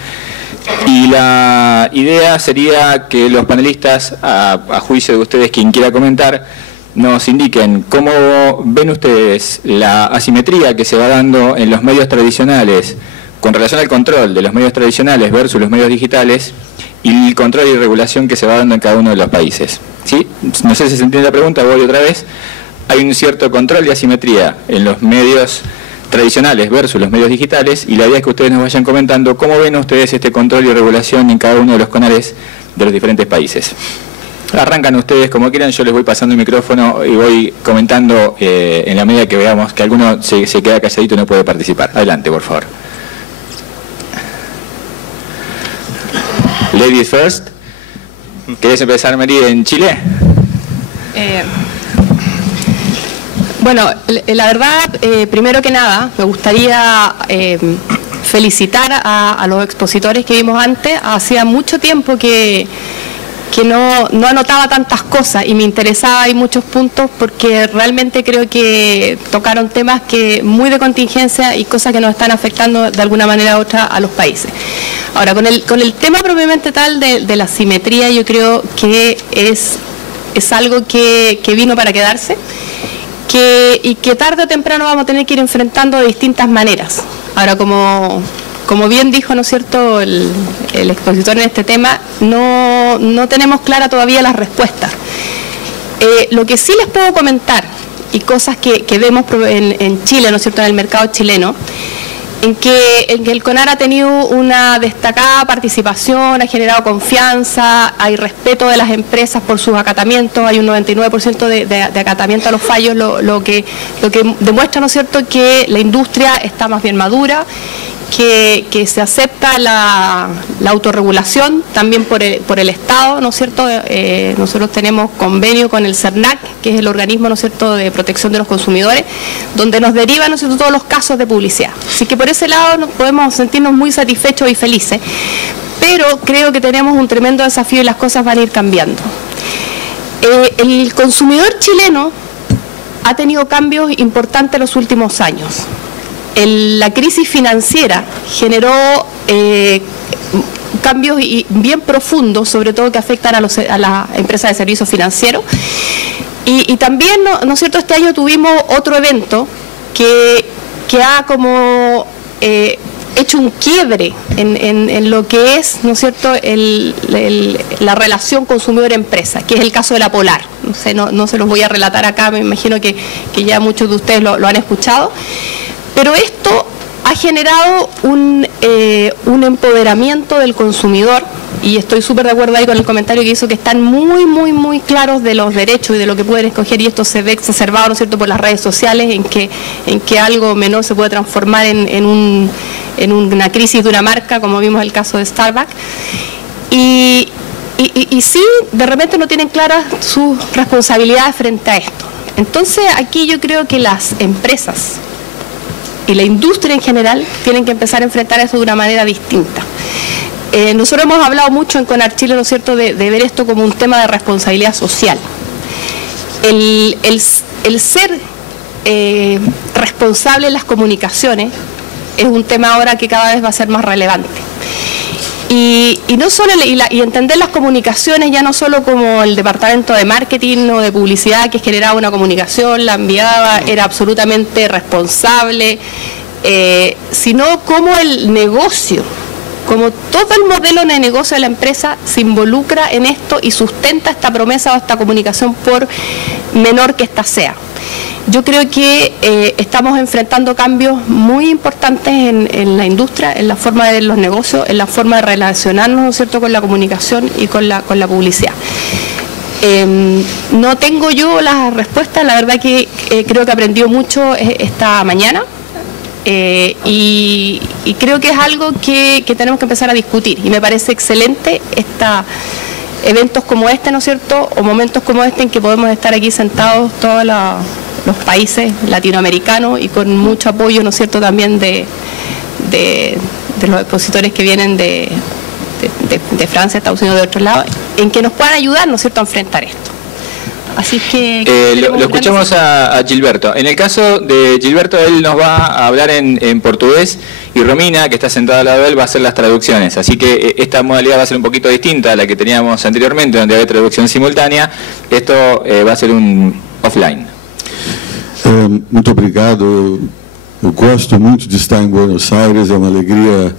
y la idea sería que los panelistas, a juicio de ustedes, quien quiera comentar, nos indiquen cómo ven ustedes la asimetría que se va dando en los medios tradicionales con relación al control de los medios tradicionales versus los medios digitales, y el control y regulación que se va dando en cada uno de los países. ¿Sí? No sé si se entiende la pregunta, voy otra vez. Hay un cierto control de asimetría en los medios tradicionales versus los medios digitales, y la idea es que ustedes nos vayan comentando cómo ven ustedes este control y regulación en cada uno de los CONARes de los diferentes países. Arrancan ustedes como quieran, yo les voy pasando el micrófono y voy comentando en la medida que veamos que alguno se queda calladito y no puede participar. Adelante, por favor. Ladies first. ¿Querés empezar, Mary, en Chile? Bueno, la verdad, primero que nada, me gustaría felicitar a los expositores que vimos antes. Hacía mucho tiempo que no anotaba tantas cosas y me interesaba y muchos puntos, porque realmente creo que tocaron temas que muy de contingencia y cosas que nos están afectando de alguna manera u otra a los países. Ahora, con el tema propiamente tal de la simetría, yo creo que es algo que vino para quedarse, y que tarde o temprano vamos a tener que ir enfrentando de distintas maneras. Ahora, como bien dijo, ¿no es cierto?, el expositor en este tema, no tenemos clara todavía las respuestas. Lo que sí les puedo comentar, y cosas que vemos en Chile, ¿no es cierto?, en el mercado chileno, en que el CONAR ha tenido una destacada participación, ha generado confianza, hay respeto de las empresas por sus acatamientos, hay un 99% de acatamiento a los fallos, lo que demuestra, ¿no es cierto?, que la industria está más bien madura, que se acepta la autorregulación también por el Estado, ¿no es cierto? Nosotros tenemos convenio con el CERNAC, que es el organismo, ¿no es cierto?, de protección de los consumidores, donde nos derivan, ¿no es cierto?, todos los casos de publicidad. Así que por ese lado nos podemos sentirnos muy satisfechos y felices, pero creo que tenemos un tremendo desafío y las cosas van a ir cambiando. El consumidor chileno ha tenido cambios importantes en los últimos años. La crisis financiera generó cambios bien profundos, sobre todo que afectan a las empresas de servicios financieros. Y también, ¿no es cierto?, este año tuvimos otro evento que ha como hecho un quiebre en lo que es, ¿no es cierto?, la relación consumidor-empresa, que es el caso de la Polar. No se los voy a relatar acá, me imagino que ya muchos de ustedes lo han escuchado. Pero esto ha generado un empoderamiento del consumidor, y estoy súper de acuerdo ahí con el comentario que hizo, que están muy claros de los derechos y de lo que pueden escoger, y esto se ve exacerbado, ¿no es cierto?, por las redes sociales, en que algo menor se puede transformar en una crisis de una marca, como vimos el caso de Starbucks. Y sí, de repente no tienen claras sus responsabilidades frente a esto. Entonces, aquí yo creo que las empresas y la industria en general tienen que empezar a enfrentar eso de una manera distinta. Nosotros hemos hablado mucho en CONAR Chile, ¿no es cierto?, de ver esto como un tema de responsabilidad social. El ser responsable en las comunicaciones es un tema ahora que cada vez va a ser más relevante. Y no solo y entender las comunicaciones ya no solo como el departamento de marketing o de publicidad que generaba una comunicación, la enviaba, era absolutamente responsable, sino como el negocio, como todo el modelo de negocio de la empresa se involucra en esto y sustenta esta promesa o esta comunicación, por menor que ésta sea. Yo creo que estamos enfrentando cambios muy importantes en la industria, en la forma de los negocios, en la forma de relacionarnos, ¿no es cierto?, con la comunicación y con la publicidad. No tengo yo la respuesta, la verdad que creo que he aprendido mucho esta mañana y creo que es algo que tenemos que empezar a discutir, y me parece excelente eventos como este, ¿no es cierto?, o momentos como este en que podemos estar aquí sentados todos los países latinoamericanos y con mucho apoyo, ¿no es cierto?, también de los expositores que vienen de Francia, Estados Unidos, de otros lados, en que nos puedan ayudar, ¿no es cierto?, a enfrentar esto. Así que lo escuchamos a Gilberto. En el caso de Gilberto, él nos va a hablar en portugués, y Romina, que está sentada al lado de él, va a hacer las traducciones. Así que esta modalidad va a ser un poquito distinta a la que teníamos anteriormente, donde había traducción simultánea. Esto va a ser un offline. Muito obrigado. Eu gosto muito de estar em Buenos Aires. É uma alegria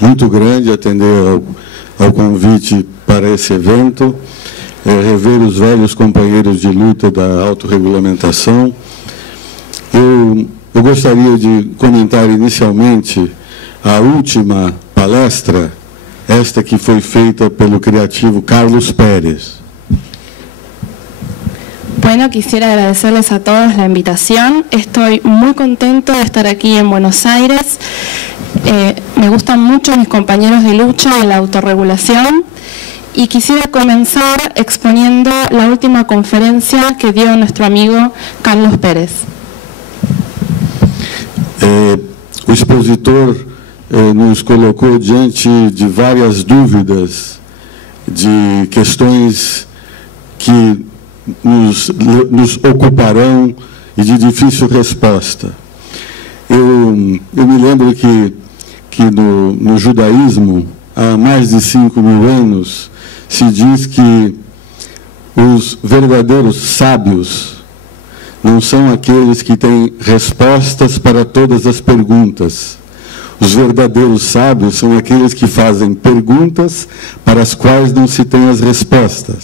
muito grande atender ao convite para esse evento. Rever os velhos companheiros de luta da autorregulamentação. Eu gostaria de comentar inicialmente a última palestra, esta que foi feita pelo criativo Carlos Pérez. Bueno, quisiera agradecerles a todos la invitación. Estoy muy contento de estar aquí en Buenos Aires. Me gustan mucho mis compañeros de lucha en la autorregulación. Y quisiera comenzar exponiendo la última conferencia que dio nuestro amigo Carlos Pérez. O expositor nos colocou diante de várias dúvidas, de questões que nos ocuparão e de difícil resposta. Eu me lembro que no judaísmo, há mais de 5.000 anos, se diz que os verdadeiros sábios não são aqueles que têm respostas para todas as perguntas. Os verdadeiros sábios são aqueles que fazem perguntas para as quais não se tem as respostas.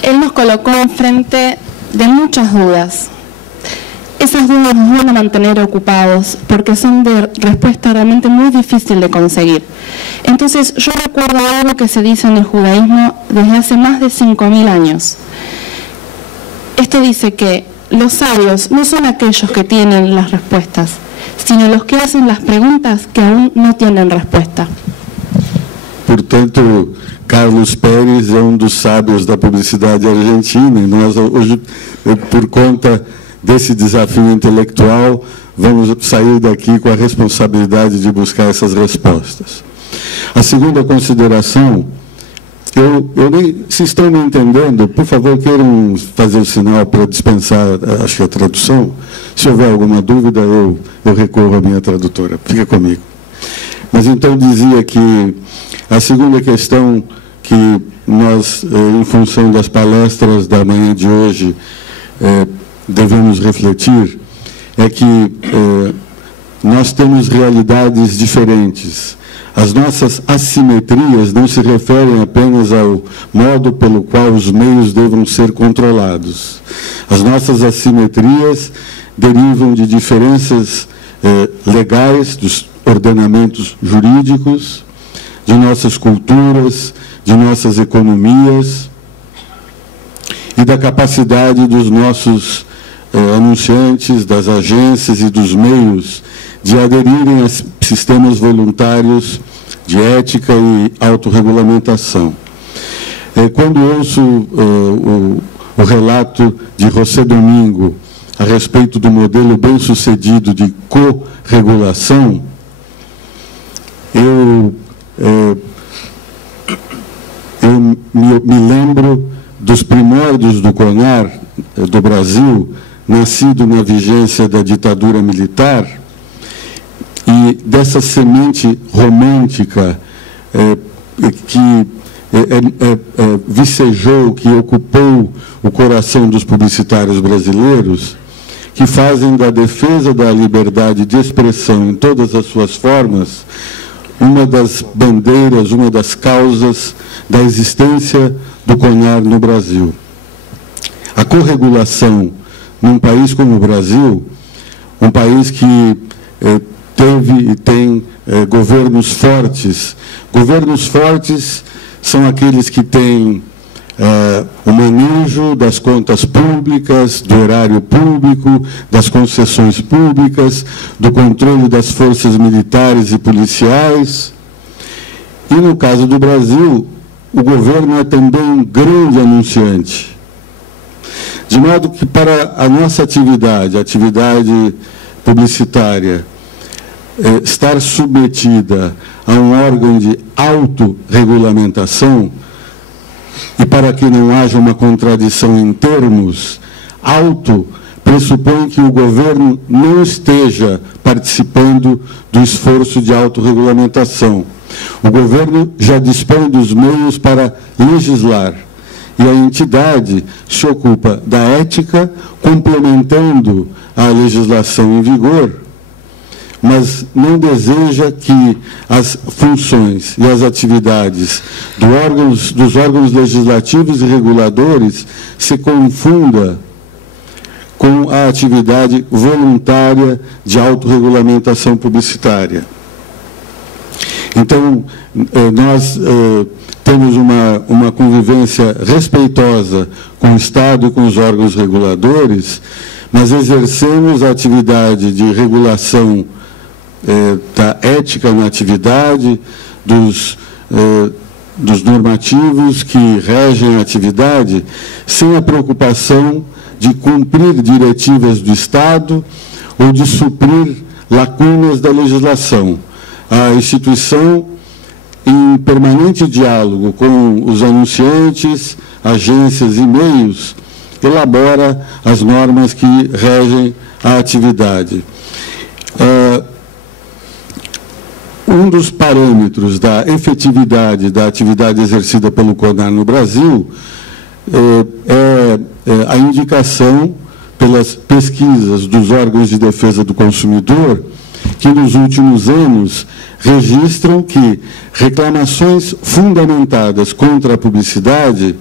Él nos colocó enfrente de muchas dudas. Esas dudas nos van a mantener ocupados porque son de respuesta realmente muy difícil de conseguir. Entonces, yo recuerdo algo que se dice en el judaísmo desde hace más de 5.000 años. Esto dice que los sabios no son aquellos que tienen las respuestas, sino los que hacen las preguntas que aún no tienen respuesta. Portanto, Carlos Pérez é dos sábios da publicidade argentina, e nós hoje, por conta desse desafio intelectual, vamos sair daqui com a responsabilidade de buscar essas respostas. A segunda consideração, eu nem, se estão me entendendo, por favor, queiram fazer o sinal para dispensar, acho que a tradução. Se houver alguma dúvida, eu recorro à minha tradutora. Fica comigo. Mas então dizia que a segunda questão que nós, em função das palestras da manhã de hoje, devemos refletir, é que nós temos realidades diferentes. As nossas assimetrias não se referem apenas ao modo pelo qual os meios devam ser controlados. As nossas assimetrias derivam de diferenças legais, dos ordenamentos jurídicos, de nossas culturas, de nossas economias e da capacidade dos nossos anunciantes, das agências e dos meios de aderirem a sistemas voluntários de ética e autorregulamentação. Quando ouço o relato de José Domingo a respeito do modelo bem-sucedido de corregulação, eu me lembro dos primórdios do CONAR do Brasil, nascido na vigência da ditadura militar, e dessa semente romântica que vicejou, que ocupou o coração dos publicitários brasileiros, que fazem da defesa da liberdade de expressão em todas as suas formas uma das bandeiras, uma das causas da existência do CONAR no Brasil. a corregulação num país como o Brasil, um país que teve e tem governos fortes. Governos fortes são aqueles que têm o manejo das contas públicas, do erário público, das concessões públicas, do controle das forças militares e policiais. E, no caso do Brasil, o governo é também um grande anunciante. De modo que, para a nossa atividade, a atividade publicitária, estar submetida a um órgão de autorregulamentação, e para que não haja uma contradição em termos, auto pressupõe que o governo não esteja participando do esforço de autorregulamentação. O governo já dispõe dos meios para legislar, e a entidade se ocupa da ética, complementando a legislação em vigor, mas não deseja que as funções e as atividades dos órgãos legislativos e reguladores se confunda com a atividade voluntária de autorregulamentação publicitária. Então, nós temos uma convivência respeitosa com o Estado e com os órgãos reguladores, mas exercemos a atividade de regulação da ética na atividade, dos normativos que regem a atividade, sem a preocupação de cumprir diretivas do Estado ou de suprir lacunas da legislação. A instituição, em permanente diálogo com os anunciantes, agências e meios, elabora as normas que regem a atividade. Um dos parâmetros da efetividade da atividade exercida pelo CONAR no Brasil é a indicação pelas pesquisas dos órgãos de defesa do consumidor, que nos últimos anos registram que reclamações fundamentadas contra a publicidade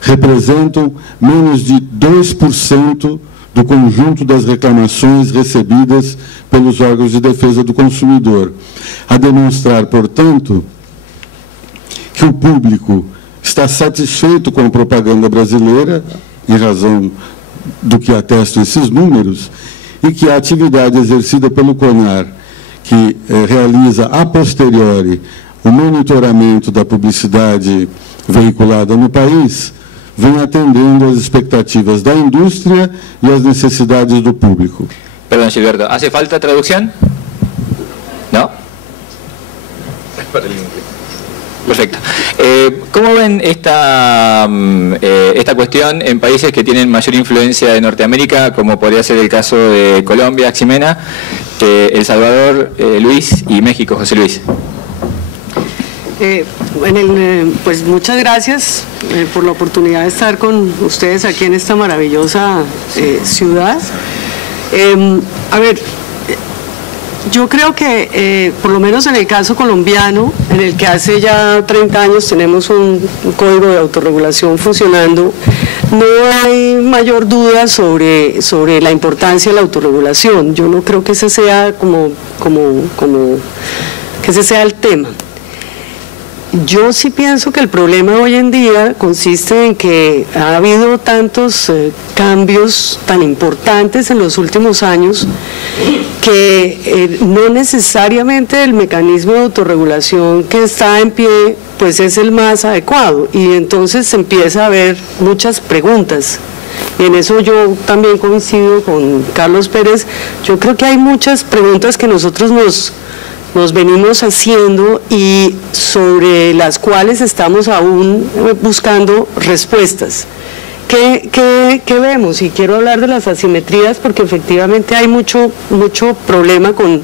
representam menos de 2% do conjunto das reclamações recebidas pelos órgãos de defesa do consumidor, a demonstrar, portanto, que o público está satisfeito com a propaganda brasileira, em razão do que atestam esses números, e que a atividade exercida pelo CONAR, que realiza a posteriori o monitoramento da publicidade veiculada no país, vem atendendo às expectativas da indústria e às necessidades do público. Perdón, Gilberto, ¿hace falta traducción? ¿No? Perfecto. ¿Cómo ven esta cuestión en países que tienen mayor influencia de Norteamérica, como podría ser el caso de Colombia, Ximena, El Salvador, Luis, y México, José Luis? Pues muchas gracias por la oportunidad de estar con ustedes aquí en esta maravillosa ciudad. A ver, yo creo que por lo menos en el caso colombiano, en el que hace ya 30 años tenemos un código de autorregulación funcionando, no hay mayor duda sobre la importancia de la autorregulación. Yo no creo que ese sea que ese sea el tema. Yo sí pienso que el problema hoy en día consiste en que ha habido tantos cambios tan importantes en los últimos años que no necesariamente el mecanismo de autorregulación que está en pie pues es el más adecuado, y entonces se empieza a haber muchas preguntas. Y en eso yo también coincido con Carlos Pérez. Yo creo que hay muchas preguntas que nosotros nos venimos haciendo y sobre las cuales estamos aún buscando respuestas. ¿Qué vemos? Y quiero hablar de las asimetrías porque efectivamente hay mucho problema con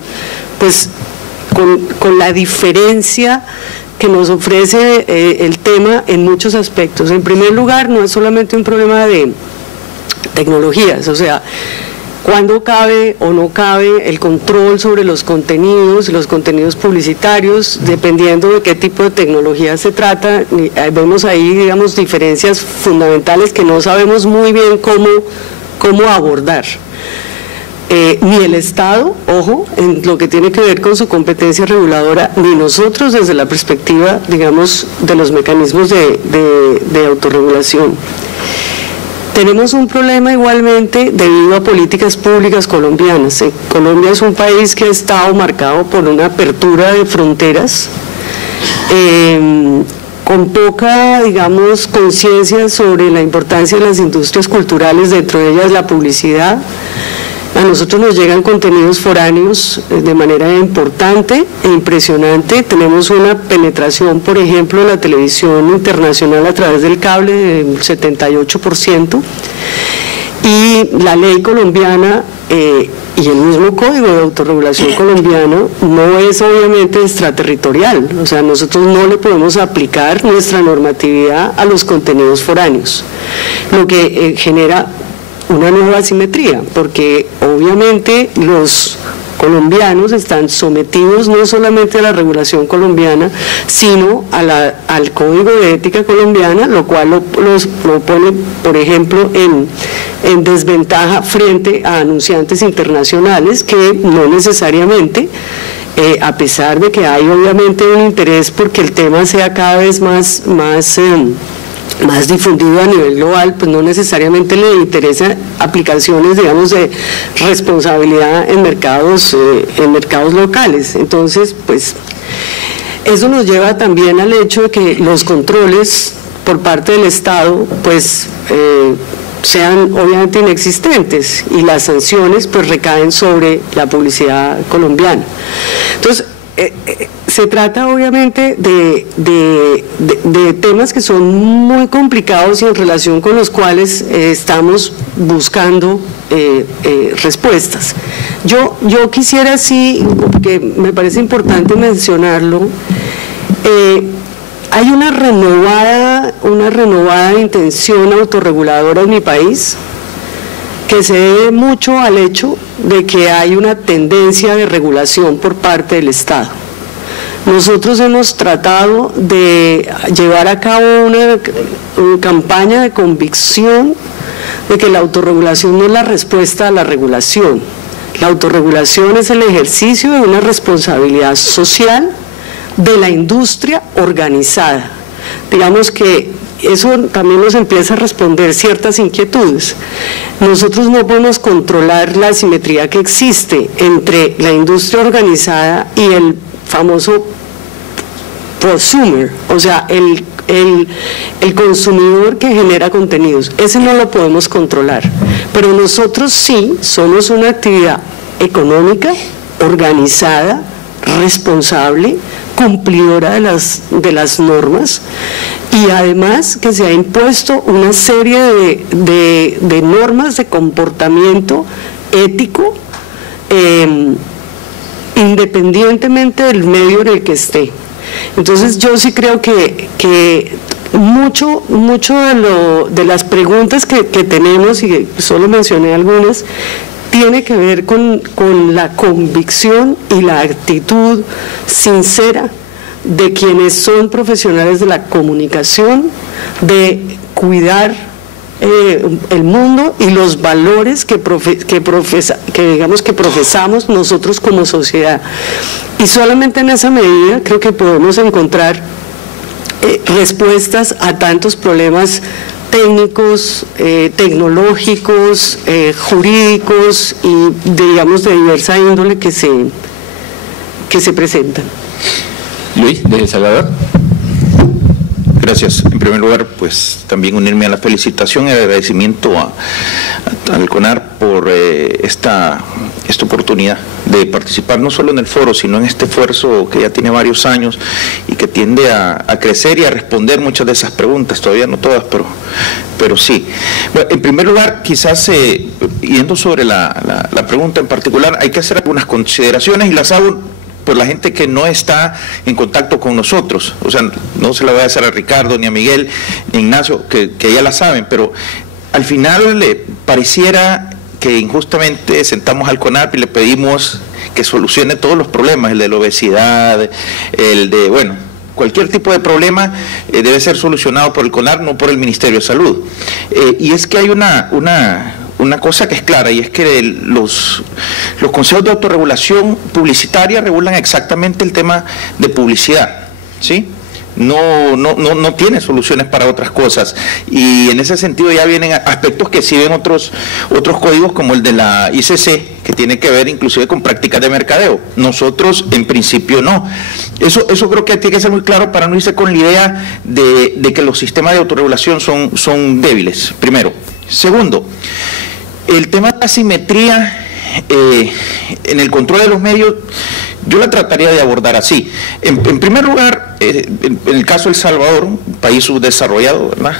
la diferencia que nos ofrece el tema en muchos aspectos. En primer lugar, no es solamente un problema de tecnologías, o sea, cuándo cabe o no cabe el control sobre los contenidos publicitarios, dependiendo de qué tipo de tecnología se trata. Vemos ahí, digamos, diferencias fundamentales que no sabemos muy bien cómo abordar. Ni el Estado, ojo, en lo que tiene que ver con su competencia reguladora, ni nosotros desde la perspectiva, digamos, de los mecanismos de autorregulación. Tenemos un problema igualmente debido a políticas públicas colombianas. Colombia es un país que ha estado marcado por una apertura de fronteras, con poca, digamos, conciencia sobre la importancia de las industrias culturales, dentro de ellas la publicidad. A nosotros nos llegan contenidos foráneos de manera importante e impresionante. Tenemos una penetración, por ejemplo, en la televisión internacional a través del cable del 78%. Y la ley colombiana y el mismo código de autorregulación colombiano no es obviamente extraterritorial. O sea, nosotros no le podemos aplicar nuestra normatividad a los contenidos foráneos, lo que genera una nueva asimetría, porque obviamente los colombianos están sometidos no solamente a la regulación colombiana, sino al Código de Ética colombiana, lo cual lo pone, por ejemplo, en desventaja frente a anunciantes internacionales que no necesariamente, a pesar de que hay obviamente un interés porque el tema sea cada vez más difundido a nivel global, pues no necesariamente le interesa aplicaciones, digamos, de responsabilidad en mercados locales. Entonces, pues, eso nos lleva también al hecho de que los controles por parte del Estado, pues, sean obviamente inexistentes, y las sanciones, pues, recaen sobre la publicidad colombiana. Entonces, se trata obviamente de temas que son muy complicados y en relación con los cuales estamos buscando respuestas. Yo quisiera, sí, porque me parece importante mencionarlo, hay una renovada intención autorreguladora en mi país, que se debe mucho al hecho de que hay una tendencia de regulación por parte del Estado. Nosotros hemos tratado de llevar a cabo una campaña de convicción de que la autorregulación no es la respuesta a la regulación. La autorregulación es el ejercicio de una responsabilidad social de la industria organizada. Digamos que eso también nos empieza a responder ciertas inquietudes. Nosotros no podemos controlar la asimetría que existe entre la industria organizada y el famoso prosumer, o sea, el consumidor que genera contenidos. Ese no lo podemos controlar, pero nosotros sí somos una actividad económica, organizada, responsable, cumplidora de las normas, y además que se ha impuesto una serie de normas de comportamiento ético, independientemente del medio en el que esté. Entonces yo sí creo que mucho de las preguntas que tenemos, y solo mencioné algunas, tiene que ver con la convicción y la actitud sincera de quienes son profesionales de la comunicación, de cuidar el mundo y los valores que profesamos nosotros como sociedad. Y solamente en esa medida creo que podemos encontrar respuestas a tantos problemas técnicos, tecnológicos, jurídicos y digamos de diversa índole que se presentan. Luis, de El Salvador. Gracias. En primer lugar, pues también unirme a la felicitación y el agradecimiento al CONAR por esta oportunidad de participar no solo en el foro, sino en este esfuerzo que ya tiene varios años y que tiende a crecer y a responder muchas de esas preguntas, todavía no todas, pero sí. Bueno, en primer lugar, quizás yendo sobre la pregunta en particular, hay que hacer algunas consideraciones y las hago por la gente que no está en contacto con nosotros. O sea, no se la voy a hacer a Ricardo, ni a Miguel, ni a Ignacio, que ya la saben, pero al final le pareciera que injustamente sentamos al CONARP y le pedimos que solucione todos los problemas, el de la obesidad, el de, bueno, cualquier tipo de problema debe ser solucionado por el CONARP, no por el Ministerio de Salud. Y es que hay una cosa que es clara, y es que los consejos de autorregulación publicitaria regulan exactamente el tema de publicidad, ¿sí? No tiene soluciones para otras cosas, y en ese sentido ya vienen aspectos que sí ven otros códigos, como el de la ICC, que tiene que ver inclusive con prácticas de mercadeo. Nosotros en principio no. Eso creo que tiene que ser muy claro para no irse con la idea de que los sistemas de autorregulación son débiles, primero. Segundo, el tema de la asimetría en el control de los medios, yo la trataría de abordar así. En primer lugar, en el caso de El Salvador, un país subdesarrollado, ¿verdad?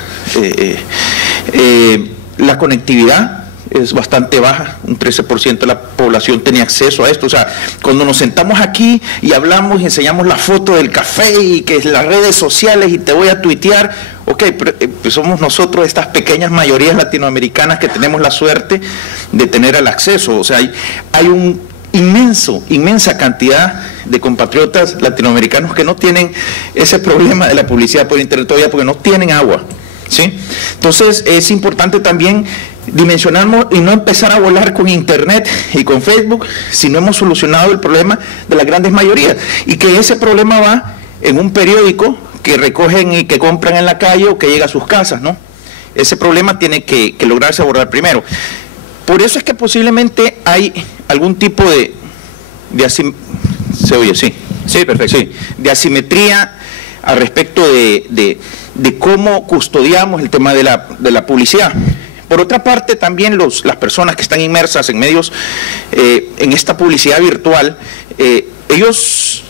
La conectividad es bastante baja, un 13% de la población tenía acceso a esto. O sea, cuando nos sentamos aquí y hablamos y enseñamos la foto del café y que las redes sociales y te voy a tuitear, ok, pero, pues somos nosotros, estas pequeñas mayorías latinoamericanas, que tenemos la suerte de tener el acceso. O sea, hay un inmensa cantidad de compatriotas latinoamericanos que no tienen ese problema de la publicidad por internet todavía, porque no tienen agua, ¿sí? Entonces es importante también dimensionarnos y no empezar a volar con internet y con Facebook si no hemos solucionado el problema de las grandes mayorías, y que ese problema va en un periódico que recogen y que compran en la calle o que llega a sus casas, ¿no? Ese problema tiene que lograrse abordar primero. Por eso es que posiblemente hay algún tipo de ¿se oye? Sí. Sí, perfecto. Sí, de asimetría al respecto de cómo custodiamos el tema de la publicidad. Por otra parte, también las personas que están inmersas en medios, en esta publicidad virtual, ellos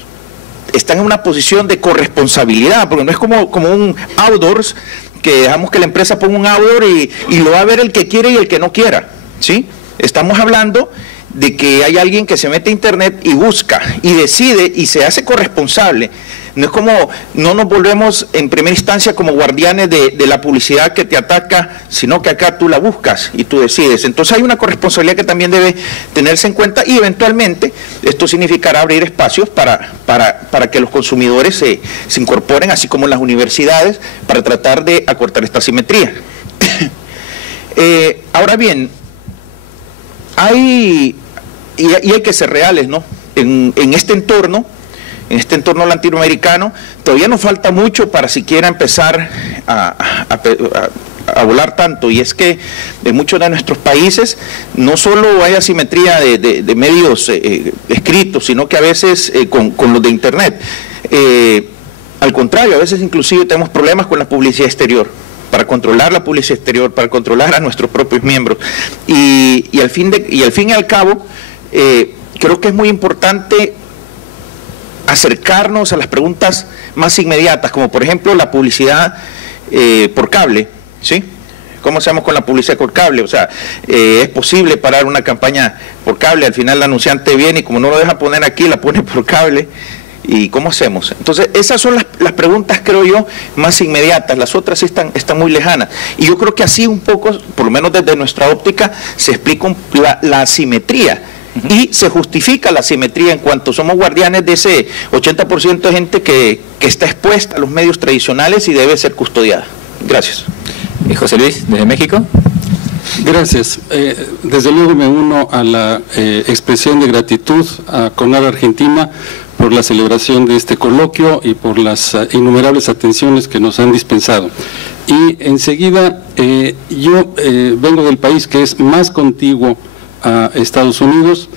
están en una posición de corresponsabilidad, porque no es como un outdoors, que dejamos que la empresa ponga un outdoor y lo va a ver el que quiere y el que no quiera, ¿sí? Estamos hablando de que hay alguien que se mete a internet y busca y decide y se hace corresponsable. No es como, no nos volvemos en primera instancia como guardianes de la publicidad que te ataca, sino que acá tú la buscas y tú decides. Entonces hay una corresponsabilidad que también debe tenerse en cuenta, y eventualmente esto significará abrir espacios para que los consumidores se incorporen, así como las universidades, para tratar de acortar esta asimetría. Ahora bien, hay que ser reales, ¿no? En este entorno latinoamericano, todavía nos falta mucho para siquiera empezar a volar tanto, y es que en muchos de nuestros países no solo hay asimetría de medios escritos, sino que a veces con los de internet. Al contrario, a veces inclusive tenemos problemas con la publicidad exterior, para controlar la publicidad exterior, para controlar a nuestros propios miembros. Y al fin y al cabo, creo que es muy importante acercarnos a las preguntas más inmediatas, como por ejemplo la publicidad por cable, ¿sí? ¿Cómo hacemos con la publicidad por cable? O sea, ¿es posible parar una campaña por cable? Al final el anunciante viene y como no lo deja poner aquí, la pone por cable. ¿Y cómo hacemos? Entonces, esas son las preguntas, creo yo, más inmediatas. Las otras sí están muy lejanas. Y yo creo que así un poco, por lo menos desde nuestra óptica, se explica la asimetría. Y se justifica la asimetría en cuanto somos guardianes de ese 80% de gente que está expuesta a los medios tradicionales y debe ser custodiada. Gracias. ¿Y José Luis, desde México? Gracias. Desde luego me uno a la expresión de gratitud a CONAR Argentina por la celebración de este coloquio y por las innumerables atenciones que nos han dispensado. Y enseguida, yo vengo del país que es más contiguo a Estados Unidos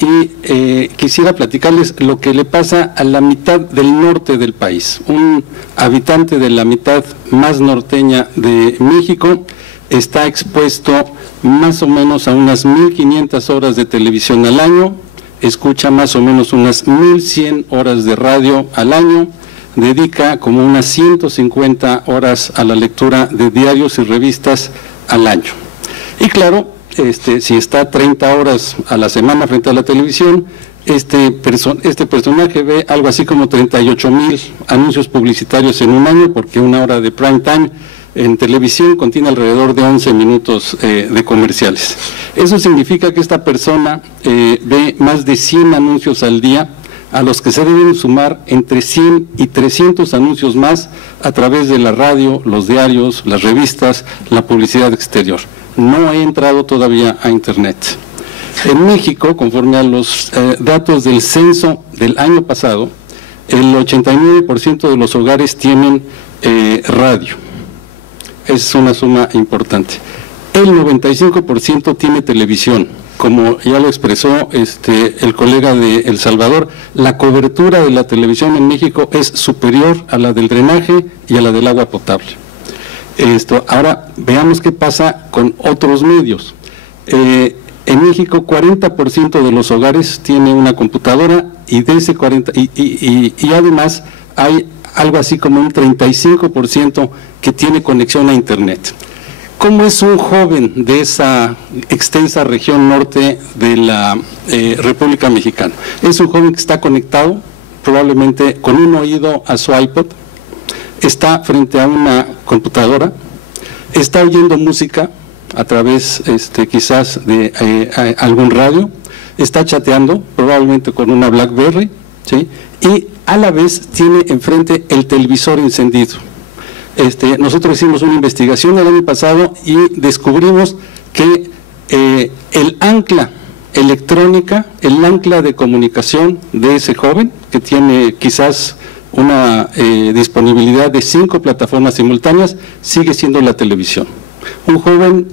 y quisiera platicarles lo que le pasa a la mitad del norte del país. Un habitante de la mitad más norteña de México está expuesto más o menos a unas 1.500 horas de televisión al año, escucha más o menos unas 1.100 horas de radio al año, dedica como unas 150 horas a la lectura de diarios y revistas al año. Y claro, si está 30 horas a la semana frente a la televisión, este personaje ve algo así como 38,000 anuncios publicitarios en un año, porque una hora de prime time en televisión contiene alrededor de 11 minutos de comerciales. Eso significa que esta persona ve más de 100 anuncios al día, a los que se deben sumar entre 100 y 300 anuncios más a través de la radio, los diarios, las revistas, la publicidad exterior. No he entrado todavía a Internet. En México, conforme a los datos del censo del año pasado, el 89% de los hogares tienen radio. Es una suma importante. El 95% tiene televisión. Como ya lo expresó el colega de El Salvador, la cobertura de la televisión en México es superior a la del drenaje y a la del agua potable. Ahora, veamos qué pasa con otros medios. En México, 40% de los hogares tiene una computadora y de ese 40%, y además hay algo así como un 35% que tiene conexión a Internet. ¿Cómo es un joven de esa extensa región norte de la República Mexicana? Es un joven que está conectado, probablemente con un oído a su iPod, está frente a una computadora, está oyendo música a través quizás de algún radio, está chateando, probablemente con una BlackBerry, ¿sí? Y a la vez tiene enfrente el televisor encendido. Nosotros hicimos una investigación el año pasado y descubrimos que el ancla electrónica, el ancla de comunicación de ese joven, que tiene quizás una disponibilidad de 5 plataformas simultáneas, sigue siendo la televisión. Un joven,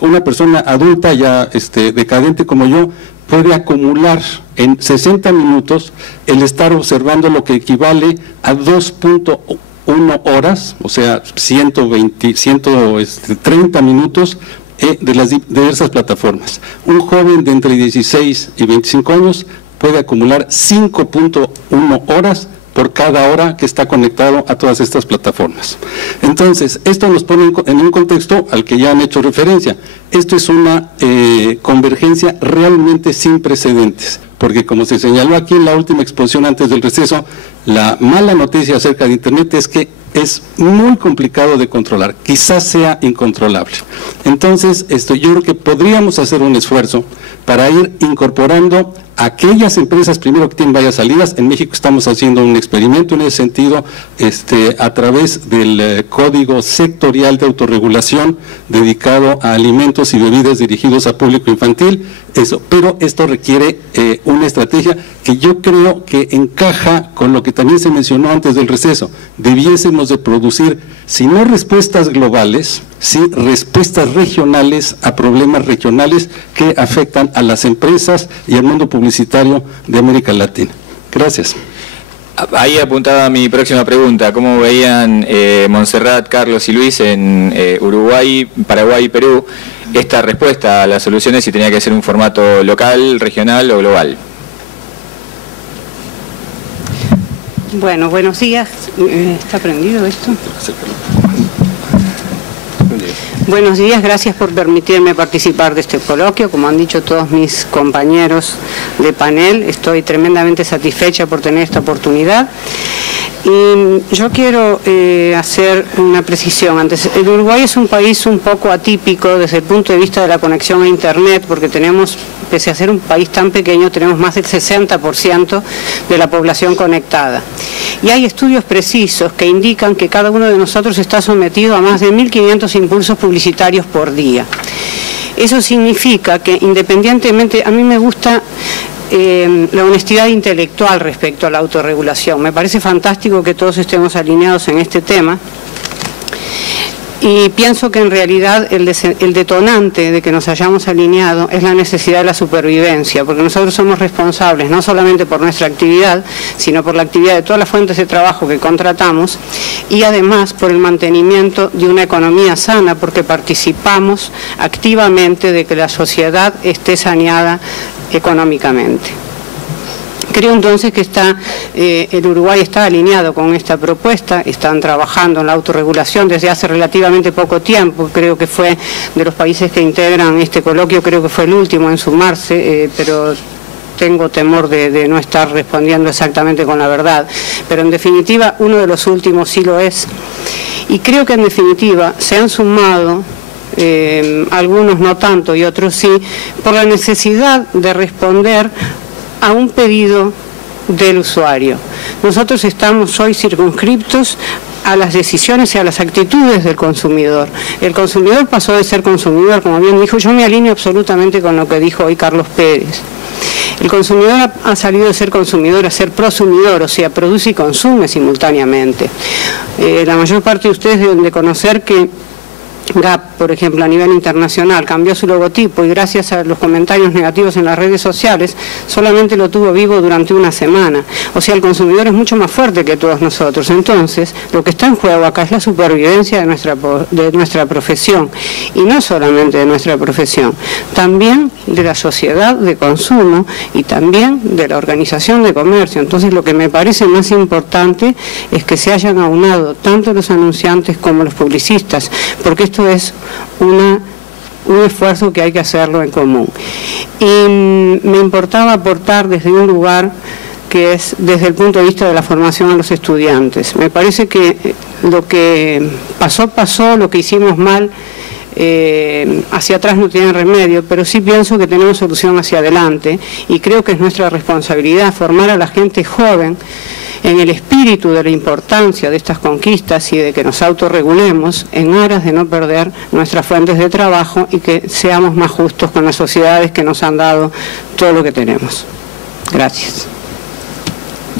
una persona adulta ya decadente como yo, puede acumular en 60 minutos el estar observando lo que equivale a 2.1 horas, o sea, 130 minutos de las diversas plataformas. Un joven de entre 16 y 25 años puede acumular 5.1 horas por cada hora que está conectado a todas estas plataformas. Entonces, esto nos pone en un contexto al que ya han hecho referencia. Esto es una convergencia realmente sin precedentes, porque como se señaló aquí en la última exposición antes del receso, la mala noticia acerca de Internet es que es muy complicado de controlar, quizás sea incontrolable. Entonces, yo creo que podríamos hacer un esfuerzo para ir incorporando aquellas empresas primero que tienen varias salidas. En México estamos haciendo un experimento en ese sentido, a través del Código Sectorial de Autorregulación dedicado a alimentos y bebidas dirigidos a público infantil, pero esto requiere una estrategia que yo creo que encaja con lo que también se mencionó antes del receso. Debiésemos de producir, si no respuestas globales, sí respuestas regionales a problemas regionales que afectan a las empresas y al mundo publicitario de América Latina. Gracias. Ahí apuntaba mi próxima pregunta. ¿Cómo veían Montserrat, Carlos y Luis en Uruguay, Paraguay y Perú esta respuesta a las soluciones, si tenía que ser un formato local, regional o global? Bueno, buenos días. ¿Está prendido esto? Buenos días, gracias por permitirme participar de este coloquio. Como han dicho todos mis compañeros de panel, estoy tremendamente satisfecha por tener esta oportunidad. Y yo quiero hacer una precisión. Antes, el Uruguay es un país un poco atípico desde el punto de vista de la conexión a Internet, porque tenemos, pese a ser un país tan pequeño, tenemos más del 60% de la población conectada. Y hay estudios precisos que indican que cada uno de nosotros está sometido a más de 1.500 impulsos publicitarios por día. Eso significa que, independientemente, a mí me gusta la honestidad intelectual respecto a la autorregulación. Me parece fantástico que todos estemos alineados en este tema. Y pienso que en realidad el detonante de que nos hayamos alineado es la necesidad de la supervivencia, porque nosotros somos responsables no solamente por nuestra actividad, sino por la actividad de todas las fuentes de trabajo que contratamos y además por el mantenimiento de una economía sana, porque participamos activamente de que la sociedad esté saneada económicamente. Creo entonces que el Uruguay está alineado con esta propuesta, están trabajando en la autorregulación desde hace relativamente poco tiempo. Creo que fue de los países que integran este coloquio, creo que fue el último en sumarse, pero tengo temor de no estar respondiendo exactamente con la verdad. Pero en definitiva, uno de los últimos sí lo es. Y creo que en definitiva se han sumado, algunos no tanto y otros sí, por la necesidad de responder a un pedido del usuario. Nosotros estamos hoy circunscriptos a las decisiones y a las actitudes del consumidor. El consumidor pasó de ser consumidor, como bien dijo, yo me alineo absolutamente con lo que dijo hoy Carlos Pérez. El consumidor ha salido de ser consumidor a ser prosumidor, o sea, produce y consume simultáneamente. La mayor parte de ustedes deben de conocer que Gap, por ejemplo, a nivel internacional, cambió su logotipo y gracias a los comentarios negativos en las redes sociales, solamente lo tuvo vivo durante una semana. O sea, el consumidor es mucho más fuerte que todos nosotros. Entonces, lo que está en juego acá es la supervivencia de nuestra profesión. Y no solamente de nuestra profesión, también de la sociedad de consumo y también de la organización de comercio. Entonces, lo que me parece más importante es que se hayan aunado tanto los anunciantes como los publicistas, porque esto es un esfuerzo que hay que hacerlo en común. Y me importaba aportar desde un lugar que es desde el punto de vista de la formación a los estudiantes. Me parece que lo que pasó, lo que hicimos mal, hacia atrás no tiene remedio, pero sí pienso que tenemos solución hacia adelante y creo que es nuestra responsabilidad formar a la gente joven en el espíritu de la importancia de estas conquistas y de que nos autorregulemos en aras de no perder nuestras fuentes de trabajo y que seamos más justos con las sociedades que nos han dado todo lo que tenemos. Gracias.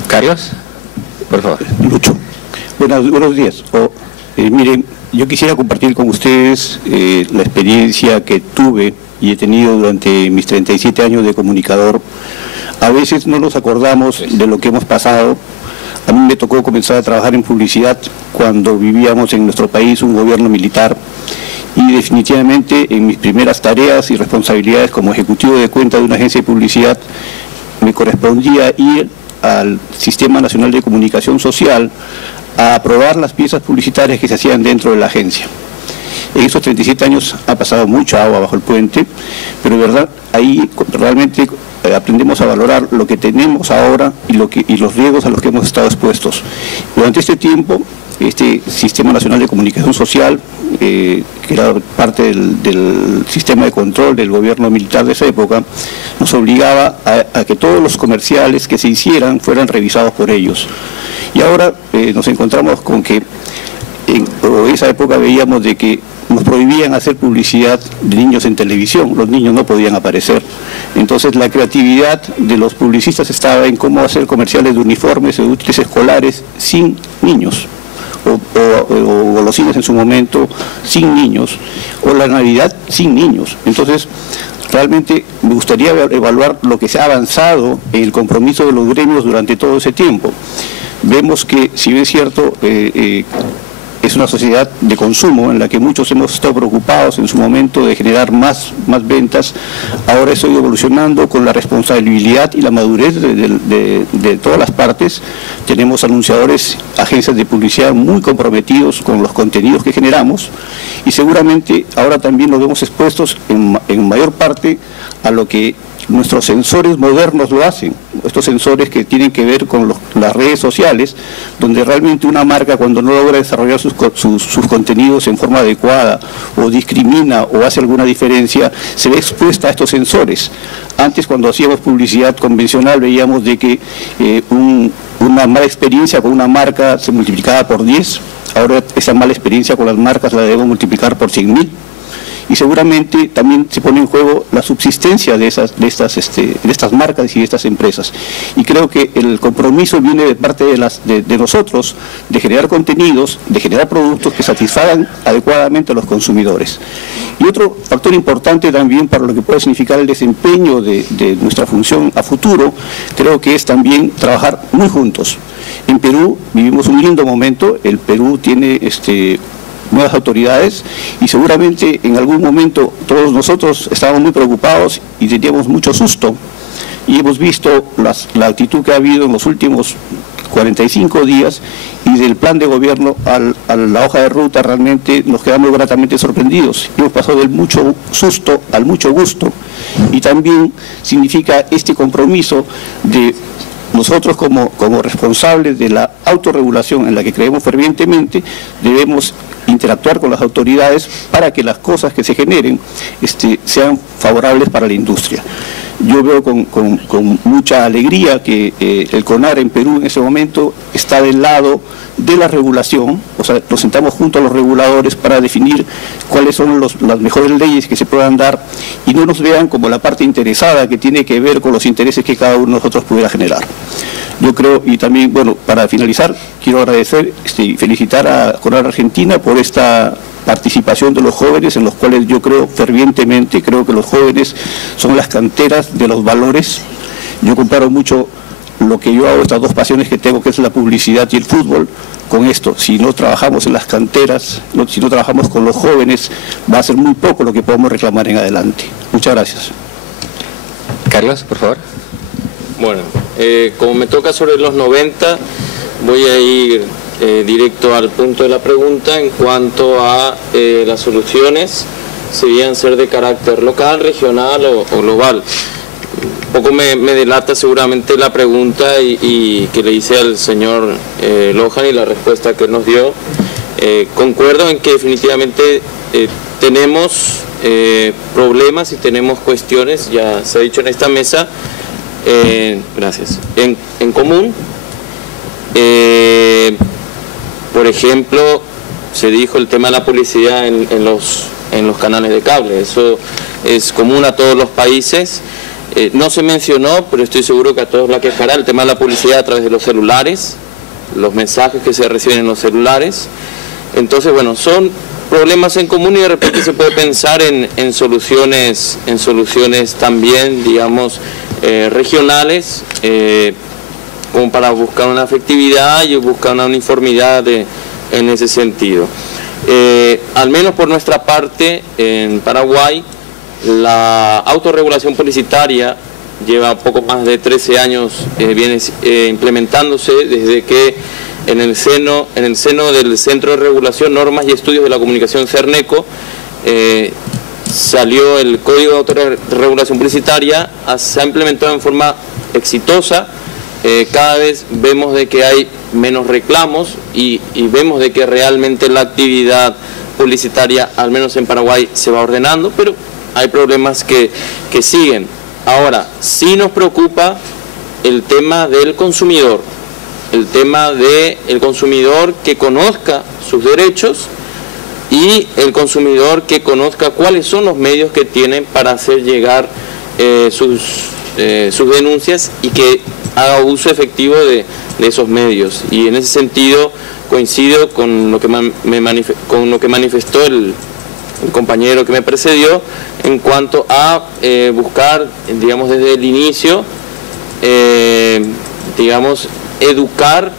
Carlos, por favor. Lucho. Buenos días. Miren, yo quisiera compartir con ustedes la experiencia que tuve y he tenido durante mis 37 años de comunicador. A veces no nos acordamos de lo que hemos pasado. A mí me tocó comenzar a trabajar en publicidad cuando vivíamos en nuestro país un gobierno militar y definitivamente en mis primeras tareas y responsabilidades como ejecutivo de cuenta de una agencia de publicidad me correspondía ir al Sistema Nacional de Comunicación Social a aprobar las piezas publicitarias que se hacían dentro de la agencia. En esos 37 años ha pasado mucha agua bajo el puente, pero de verdad ahí realmente aprendemos a valorar lo que tenemos ahora y los riesgos a los que hemos estado expuestos. Durante este tiempo, este Sistema Nacional de Comunicación Social, que era parte del sistema de control del gobierno militar de esa época, nos obligaba a que todos los comerciales que se hicieran fueran revisados por ellos. Y ahora nos encontramos con que en esa época veíamos de que nos prohibían hacer publicidad de niños en televisión, los niños no podían aparecer. Entonces la creatividad de los publicistas estaba en cómo hacer comerciales de uniformes o de útiles escolares sin niños, o golosinas en su momento sin niños, o la Navidad sin niños. Entonces realmente me gustaría evaluar lo que se ha avanzado en el compromiso de los gremios durante todo ese tiempo. Vemos que, si bien es cierto, es una sociedad de consumo en la que muchos hemos estado preocupados en su momento de generar más ventas. Ahora eso ha ido evolucionando con la responsabilidad y la madurez de todas las partes. Tenemos anunciadores, agencias de publicidad muy comprometidos con los contenidos que generamos y seguramente ahora también nos vemos expuestos en mayor parte a lo que nuestros sensores modernos lo hacen, estos sensores que tienen que ver con las redes sociales, donde realmente una marca cuando no logra desarrollar sus contenidos en forma adecuada o discrimina o hace alguna diferencia, se ve expuesta a estos sensores. Antes, cuando hacíamos publicidad convencional, veíamos de que una mala experiencia con una marca se multiplicaba por 10, ahora esa mala experiencia con las marcas la debemos multiplicar por 100.000. Y seguramente también se pone en juego la subsistencia de estas marcas y de estas empresas. Y creo que el compromiso viene de parte de nosotros, de generar contenidos, de generar productos que satisfagan adecuadamente a los consumidores. Y otro factor importante también para lo que puede significar el desempeño de nuestra función a futuro, creo que es también trabajar muy juntos. En Perú vivimos un lindo momento, el Perú tiene nuevas autoridades y seguramente en algún momento todos nosotros estábamos muy preocupados y teníamos mucho susto y hemos visto la actitud que ha habido en los últimos 45 días y del plan de gobierno a la hoja de ruta realmente nos quedamos gratamente sorprendidos. Hemos pasado del mucho susto al mucho gusto y también significa este compromiso de nosotros como responsables de la autorregulación en la que creemos fervientemente, debemos interactuar con las autoridades para que las cosas que se generen sean favorables para la industria. Yo veo con mucha alegría que el CONAR en Perú en ese momento está del lado de la regulación, o sea, nos sentamos junto a los reguladores para definir cuáles son las mejores leyes que se puedan dar y no nos vean como la parte interesada que tiene que ver con los intereses que cada uno de nosotros pudiera generar. Yo creo, y también, bueno, para finalizar, quiero agradecer y felicitar a CONAR Argentina por esta participación de los jóvenes, en los cuales yo creo fervientemente, creo que los jóvenes son las canteras de los valores. Yo comparo mucho lo que yo hago, estas dos pasiones que tengo, que es la publicidad y el fútbol, con esto. Si no trabajamos en las canteras, si no trabajamos con los jóvenes, va a ser muy poco lo que podemos reclamar en adelante. Muchas gracias. Carlos, por favor. Bueno, como me toca sobre los 90, voy a ir directo al punto de la pregunta en cuanto a las soluciones, si debían ser de carácter local, regional o global. Un poco me delata seguramente la pregunta y que le hice al señor Lohan y la respuesta que él nos dio. Concuerdo en que definitivamente tenemos problemas y tenemos cuestiones, ya se ha dicho en esta mesa, gracias, en común. Por ejemplo, se dijo el tema de la publicidad en los canales de cable. Eso es común a todos los países. No se mencionó, pero estoy seguro que a todos la quejará el tema de la publicidad a través de los celulares, los mensajes que se reciben en los celulares. Entonces, bueno, son problemas en común y de repente se puede pensar en soluciones también, digamos, regionales, como para buscar una efectividad y buscar una uniformidad en ese sentido. Al menos por nuestra parte, en Paraguay, la autorregulación publicitaria lleva poco más de 13 años, viene implementándose desde que en el seno del Centro de Regulación, Normas y Estudios de la Comunicación, CERNECO, salió el Código de Autorregulación Publicitaria, se ha implementado en forma exitosa. Cada vez vemos de que hay menos reclamos y vemos de que realmente la actividad publicitaria, al menos en Paraguay, se va ordenando, pero hay problemas que siguen. Ahora, sí nos preocupa el tema del consumidor, el tema del consumidor que conozca sus derechos y el consumidor que conozca cuáles son los medios que tienen para hacer llegar sus denuncias y que haga uso efectivo de esos medios. Y en ese sentido coincido con lo que manifestó el compañero que me precedió en cuanto a buscar, digamos, desde el inicio, digamos, educar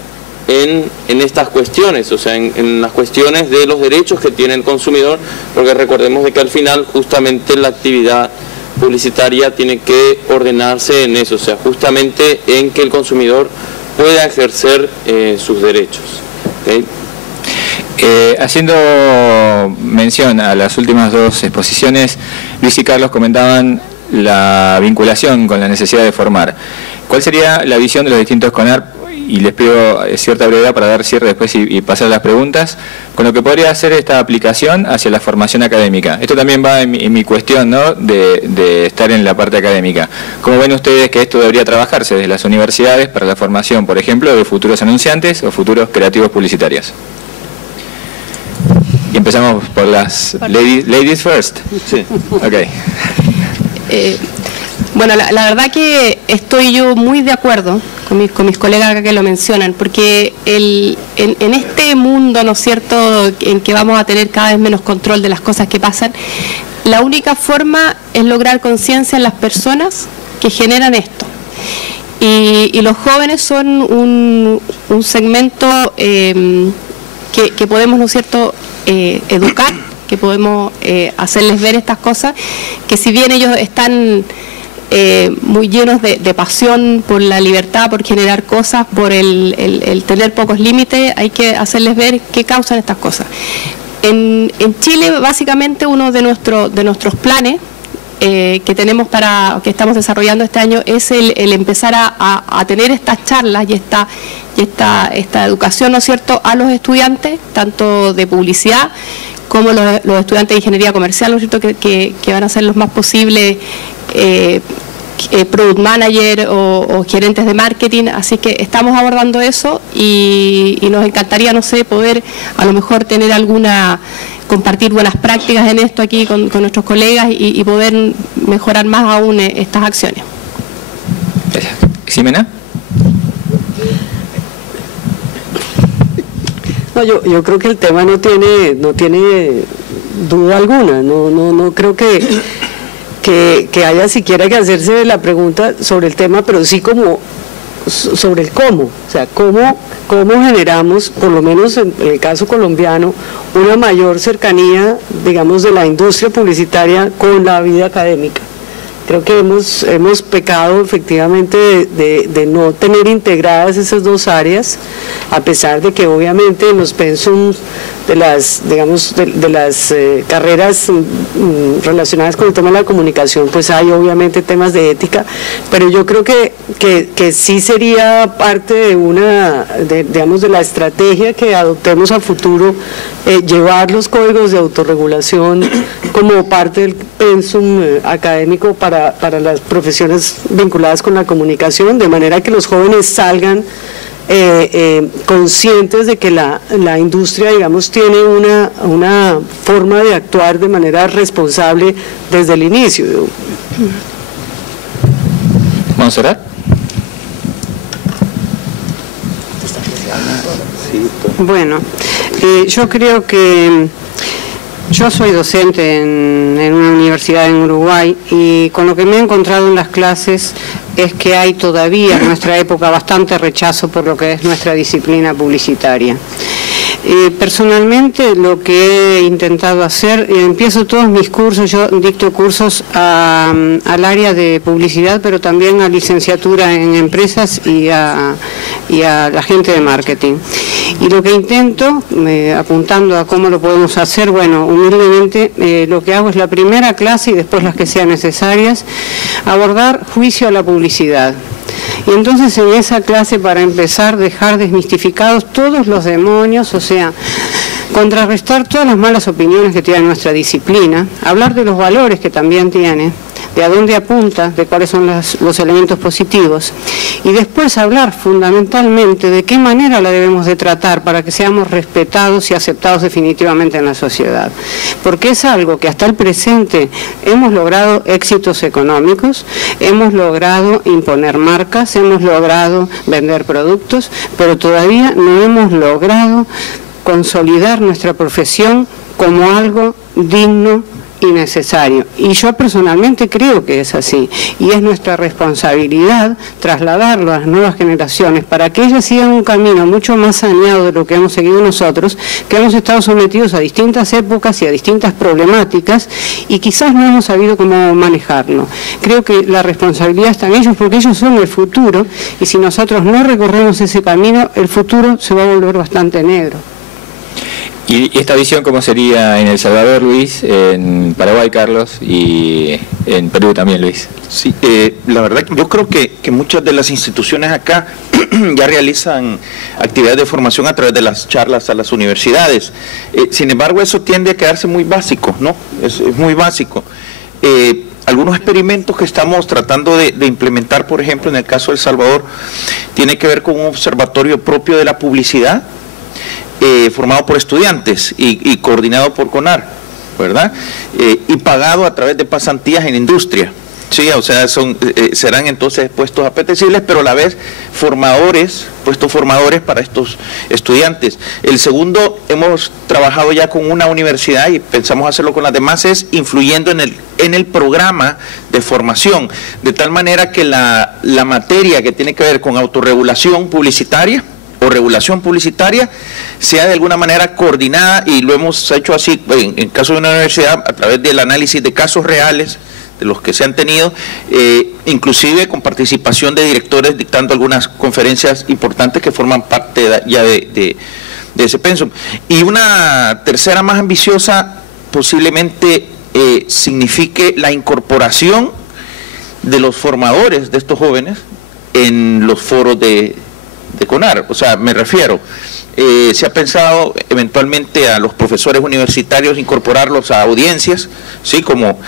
en estas cuestiones, o sea, en las cuestiones de los derechos que tiene el consumidor, porque recordemos de que al final justamente la actividad publicitaria tiene que ordenarse en eso, o sea, justamente en que el consumidor pueda ejercer sus derechos. ¿Okay? Haciendo mención a las últimas dos exposiciones, Luis y Carlos comentaban la vinculación con la necesidad de formar. ¿Cuál sería la visión de los distintos CONAR? Y les pido cierta brevedad para dar cierre después y pasar a las preguntas, con lo que podría hacer esta aplicación hacia la formación académica. Esto también va en mi cuestión, ¿no?, de estar en la parte académica. ¿Cómo ven ustedes que esto debería trabajarse desde las universidades para la formación, por ejemplo, de futuros anunciantes o futuros creativos publicitarios? Y empezamos por las ladies first. Sí. Okay. Bueno, la verdad que estoy yo muy de acuerdo con mis colegas acá que lo mencionan, porque en este mundo, ¿no es cierto?, en que vamos a tener cada vez menos control de las cosas que pasan, la única forma es lograr conciencia en las personas que generan esto. Y los jóvenes son un segmento que podemos, ¿no es cierto?, educar, que podemos hacerles ver estas cosas, que si bien ellos están muy llenos de pasión por la libertad, por generar cosas, por el tener pocos límites, hay que hacerles ver qué causan estas cosas. En Chile, básicamente, uno de nuestros planes que tenemos que estamos desarrollando este año es el empezar a tener estas charlas y esta educación, ¿no es cierto?, a los estudiantes, tanto de publicidad como los estudiantes de ingeniería comercial, ¿no es cierto?, que van a ser los más posibles product manager o gerentes de marketing. Así que estamos abordando eso y nos encantaría, no sé, poder a lo mejor tener compartir buenas prácticas en esto aquí con nuestros colegas y poder mejorar más aún estas acciones. Gracias. ¿Ximena? No, yo creo que el tema no tiene duda alguna. No creo que haya siquiera que hacerse la pregunta sobre el tema, pero sí como sobre el cómo. O sea, cómo generamos, por lo menos en el caso colombiano, una mayor cercanía, digamos, de la industria publicitaria con la vida académica. Creo que hemos pecado efectivamente de no tener integradas esas dos áreas, a pesar de que obviamente en los pensums de las, digamos, de las carreras relacionadas con el tema de la comunicación, pues hay obviamente temas de ética, pero yo creo que sí sería parte de digamos, de la estrategia que adoptemos a futuro, llevar los códigos de autorregulación como parte del pensum académico para las profesiones vinculadas con la comunicación, de manera que los jóvenes salgan conscientes de que la industria, digamos, tiene una forma de actuar de manera responsable desde el inicio. ¿Montserrat? Bueno, yo creo que yo soy docente en una universidad en Uruguay y con lo que me he encontrado en las clases es que hay todavía en nuestra época bastante rechazo por lo que es nuestra disciplina publicitaria. Personalmente lo que he intentado hacer, empiezo todos mis cursos, yo dicto cursos al área de publicidad, pero también a licenciatura en empresas y a la gente de marketing. Y lo que intento, apuntando a cómo lo podemos hacer, bueno, humildemente lo que hago es la primera clase y después las que sean necesarias, abordar juicio a la publicidad. Y entonces en esa clase, para empezar, dejar desmistificados todos los demonios, o sea, contrarrestar todas las malas opiniones que tiene nuestra disciplina, hablar de los valores que también tiene, de a dónde apunta, de cuáles son los elementos positivos, y después hablar fundamentalmente de qué manera la debemos de tratar para que seamos respetados y aceptados definitivamente en la sociedad. Porque es algo que hasta el presente hemos logrado éxitos económicos, hemos logrado imponer marcas, hemos logrado vender productos, pero todavía no hemos logrado consolidar nuestra profesión como algo digno y necesario. Y yo personalmente creo que es así, y es nuestra responsabilidad trasladarlo a las nuevas generaciones para que ellas sigan un camino mucho más saneado de lo que hemos seguido nosotros, que hemos estado sometidos a distintas épocas y a distintas problemáticas y quizás no hemos sabido cómo manejarlo. Creo que la responsabilidad está en ellos porque ellos son el futuro, y si nosotros no recorremos ese camino, el futuro se va a volver bastante negro. ¿Y esta visión cómo sería en El Salvador, Luis, en Paraguay, Carlos, y en Perú también, Luis? Sí, la verdad que yo creo que muchas de las instituciones acá ya realizan actividades de formación a través de las charlas a las universidades. Sin embargo, eso tiende a quedarse muy básico, ¿no? Es muy básico. Algunos experimentos que estamos tratando de implementar, por ejemplo, en el caso de El Salvador, tiene que ver con un observatorio propio de la publicidad, formado por estudiantes y coordinado por CONAR, ¿verdad? Y pagado a través de pasantías en industria, ¿sí? O sea, serán entonces puestos apetecibles, pero a la vez puestos formadores para estos estudiantes. El segundo, hemos trabajado ya con una universidad y pensamos hacerlo con las demás, es influyendo en el programa de formación, de tal manera que la materia que tiene que ver con autorregulación publicitaria o regulación publicitaria sea de alguna manera coordinada, y lo hemos hecho así en caso de una universidad a través del análisis de casos reales de los que se han tenido, inclusive con participación de directores dictando algunas conferencias importantes que forman parte ya de ese pensum. Y una tercera más ambiciosa, posiblemente signifique la incorporación de los formadores de estos jóvenes en los foros de CONAR. O sea, me refiero, se ha pensado eventualmente a los profesores universitarios incorporarlos a audiencias, ¿sí? como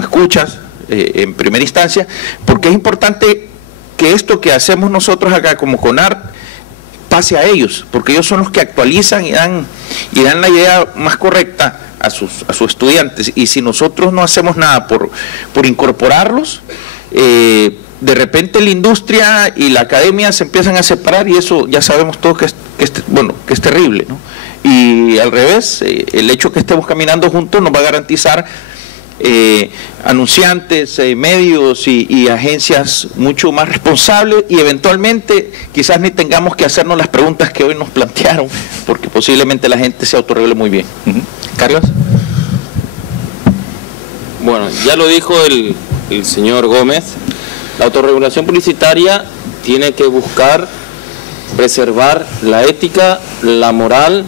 escuchas en primera instancia, porque es importante que esto que hacemos nosotros acá como CONAR pase a ellos, porque ellos son los que actualizan y dan la idea más correcta a sus estudiantes, y si nosotros no hacemos nada por incorporarlos, de repente la industria y la academia se empiezan a separar, y eso ya sabemos todos que es terrible, ¿no? Y al revés, el hecho que estemos caminando juntos nos va a garantizar anunciantes, medios y agencias mucho más responsables, y eventualmente quizás ni tengamos que hacernos las preguntas que hoy nos plantearon, porque posiblemente la gente se autorregule muy bien. Carlos. Bueno, ya lo dijo el señor Gómez, la autorregulación publicitaria tiene que buscar preservar la ética, la moral.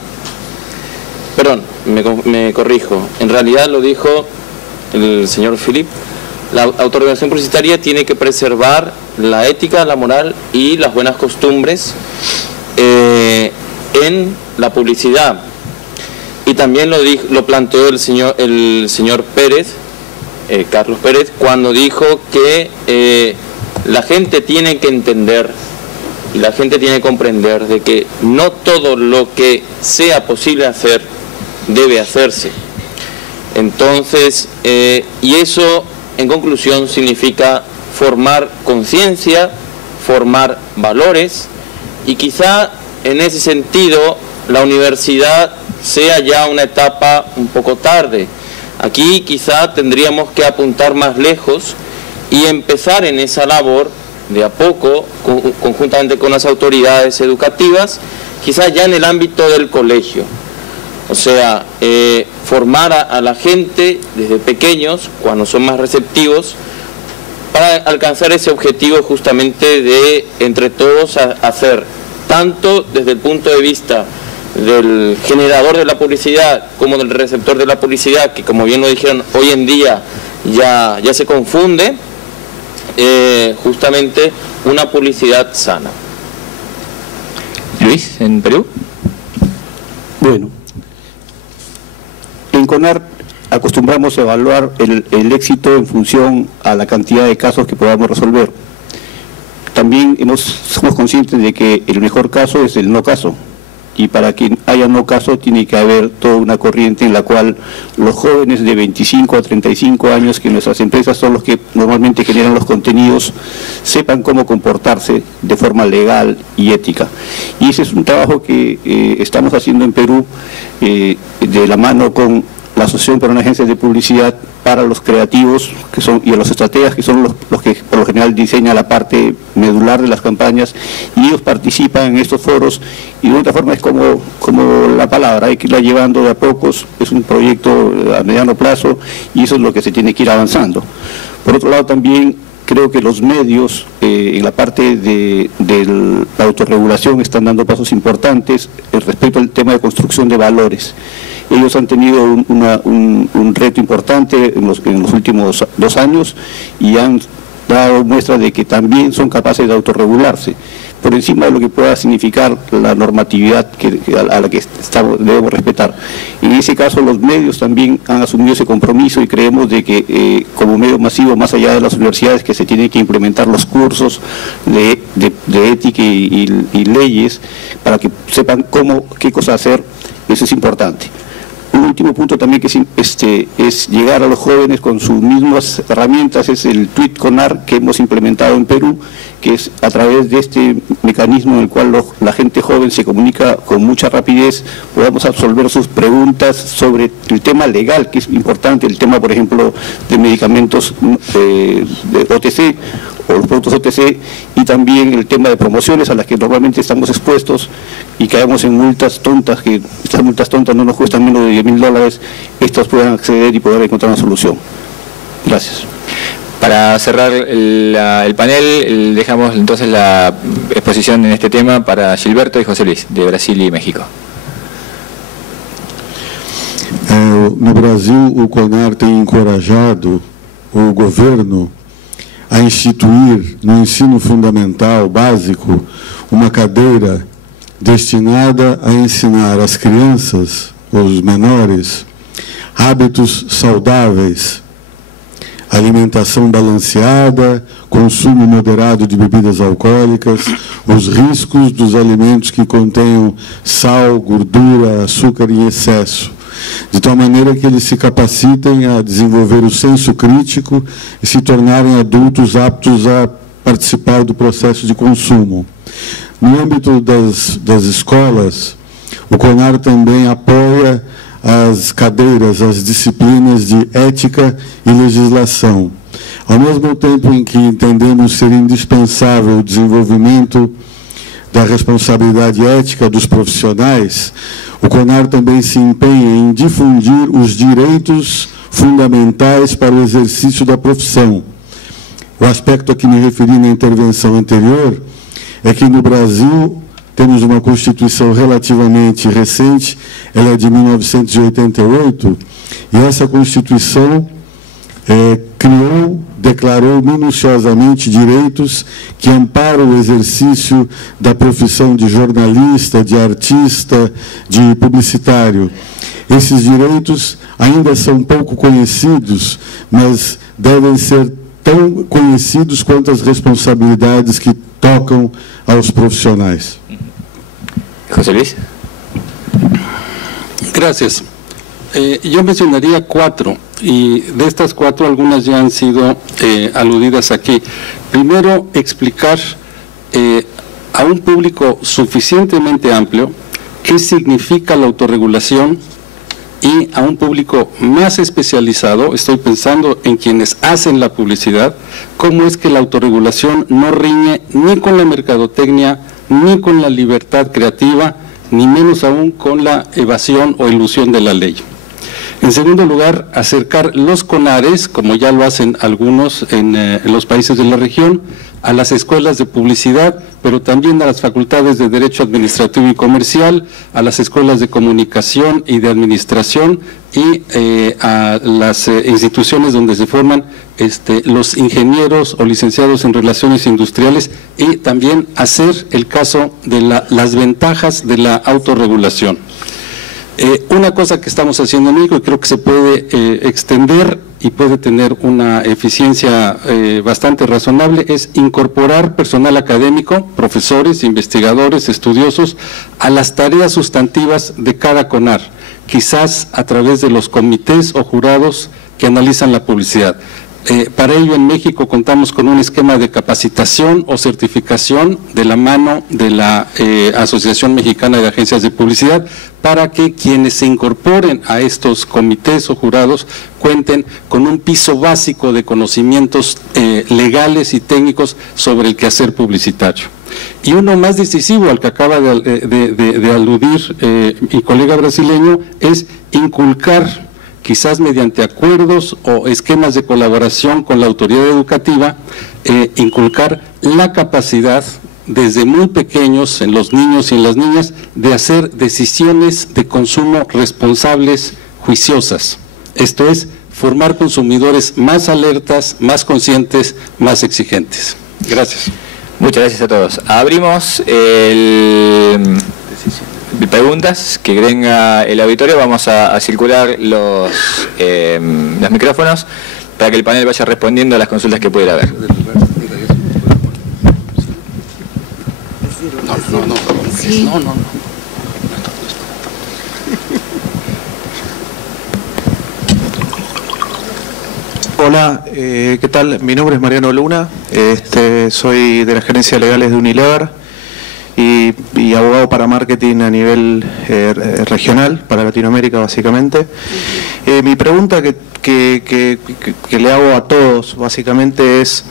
Perdón, me corrijo, en realidad lo dijo el señor Philip. La autorregulación publicitaria tiene que preservar la ética, la moral y las buenas costumbres en la publicidad. Y también lo planteó el señor Pérez, Carlos Pérez, cuando dijo que la gente tiene que entender y la gente tiene que comprender de que no todo lo que sea posible hacer debe hacerse. Entonces, y eso en conclusión significa formar conciencia, formar valores, y quizá en ese sentido la universidad sea ya una etapa un poco tarde. Aquí quizá tendríamos que apuntar más lejos y empezar en esa labor de a poco, conjuntamente con las autoridades educativas, quizá ya en el ámbito del colegio. O sea, formar a la gente desde pequeños, cuando son más receptivos, para alcanzar ese objetivo justamente de, entre todos, hacer, tanto desde el punto de vista del generador de la publicidad como del receptor de la publicidad, que como bien lo dijeron, hoy en día ya se confunde, justamente una publicidad sana. Luis, en Perú. Bueno, en CONAR acostumbramos a evaluar el éxito en función a la cantidad de casos que podamos resolver. También somos conscientes de que el mejor caso es el no caso, y para que haya no caso tiene que haber toda una corriente en la cual los jóvenes de 25 a 35 años, que nuestras empresas son los que normalmente generan los contenidos, sepan cómo comportarse de forma legal y ética. Y ese es un trabajo que estamos haciendo en Perú de la mano con la Asociación Peruana de Agencias de Publicidad para los creativos y los estrategas, que son los que por lo general diseñan la parte medular de las campañas, y ellos participan en estos foros, y de otra forma es como la palabra, hay que irla llevando de a pocos, es un proyecto a mediano plazo y eso es lo que se tiene que ir avanzando. Por otro lado también creo que los medios en la parte de la autorregulación están dando pasos importantes respecto al tema de construcción de valores. Ellos han tenido un reto importante en los últimos 2 años y han dado muestra de que también son capaces de autorregularse, por encima de lo que pueda significar la normatividad a la que debemos respetar. En ese caso los medios también han asumido ese compromiso, y creemos de que como medio masivo, más allá de las universidades, que se tienen que implementar los cursos de ética y leyes para que sepan qué cosa hacer. Eso es importante. Un último punto también que es llegar a los jóvenes con sus mismas herramientas, es el Tweet CONAR que hemos implementado en Perú, que es a través de este mecanismo en el cual la gente joven se comunica con mucha rapidez, podamos absolver sus preguntas sobre el tema legal, que es importante, el tema, por ejemplo, de medicamentos de OTC, o los productos OTC, y también el tema de promociones a las que normalmente estamos expuestos y caemos en multas tontas, que estas multas tontas no nos cuestan menos de $10.000, estos puedan acceder y poder encontrar una solución. Gracias. Para cerrar el panel, dejamos entonces la exposición en este tema para Gilberto y José Luis, de Brasil y México. no Brasil o CONAR tem encorajado o governo a instituir no ensino fundamental básico uma cadeira destinada a ensinar às crianças, os menores, hábitos saudáveis, alimentação balanceada, consumo moderado de bebidas alcoólicas, os riscos dos alimentos que contenham sal, gordura, açúcar em excesso, de tal maneira que eles se capacitem a desenvolver o senso crítico e se tornarem adultos aptos a participar do processo de consumo. No âmbito das escolas, o CONAR também apoia as cadeiras, as disciplinas de ética e legislação. Ao mesmo tempo em que entendemos ser indispensável o desenvolvimento da responsabilidade ética dos profissionais, o CONAR também se empenha em difundir os direitos fundamentais para o exercício da profissão. O aspecto a que me referi na intervenção anterior é que no Brasil temos uma Constituição relativamente recente, ela é de 1988, e essa Constituição declarou minuciosamente direitos que amparam o exercício da profissão de jornalista, de artista, de publicitário. Esses direitos ainda são pouco conhecidos, mas devem ser tão conhecidos quanto as responsabilidades que tocam aos profissionais. José Luis. Gracias. Yo mencionaría 4, y de estas 4 algunas ya han sido aludidas aquí. Primero, explicar a un público suficientemente amplio qué significa la autorregulación, y a un público más especializado, estoy pensando en quienes hacen la publicidad, cómo es que la autorregulación no riñe ni con la mercadotecnia, ni con la libertad creativa, ni menos aún con la evasión o ilusión de la ley. En segundo lugar, acercar los CONARES, como ya lo hacen algunos en los países de la región, a las escuelas de publicidad, pero también a las facultades de Derecho Administrativo y Comercial, a las escuelas de Comunicación y de Administración y a las instituciones donde se forman los ingenieros o licenciados en Relaciones Industriales, y también hacer el caso de las ventajas de la autorregulación. Una cosa que estamos haciendo en México, y creo que se puede extender y puede tener una eficiencia bastante razonable, es incorporar personal académico, profesores, investigadores, estudiosos, a las tareas sustantivas de cada CONAR, quizás a través de los comités o jurados que analizan la publicidad. Para ello en México contamos con un esquema de capacitación o certificación de la mano de la Asociación Mexicana de Agencias de Publicidad, para que quienes se incorporen a estos comités o jurados cuenten con un piso básico de conocimientos legales y técnicos sobre el quehacer publicitario. Y uno más decisivo al que acaba de aludir mi colega brasileño es inculcar, quizás mediante acuerdos o esquemas de colaboración con la autoridad educativa, inculcar la capacidad desde muy pequeños, en los niños y en las niñas, de hacer decisiones de consumo responsables, juiciosas. Esto es, formar consumidores más alertas, más conscientes, más exigentes. Gracias. Muchas gracias a todos. Abrimos preguntas que tenga el auditorio. Vamos a circular los micrófonos para que el panel vaya respondiendo a las consultas que pudiera haber. No. Hola, ¿qué tal? Mi nombre es Mariano Luna, soy de las gerencias legales de Unilever y abogado para marketing a nivel regional, para Latinoamérica básicamente. Mi pregunta que le hago a todos básicamente es,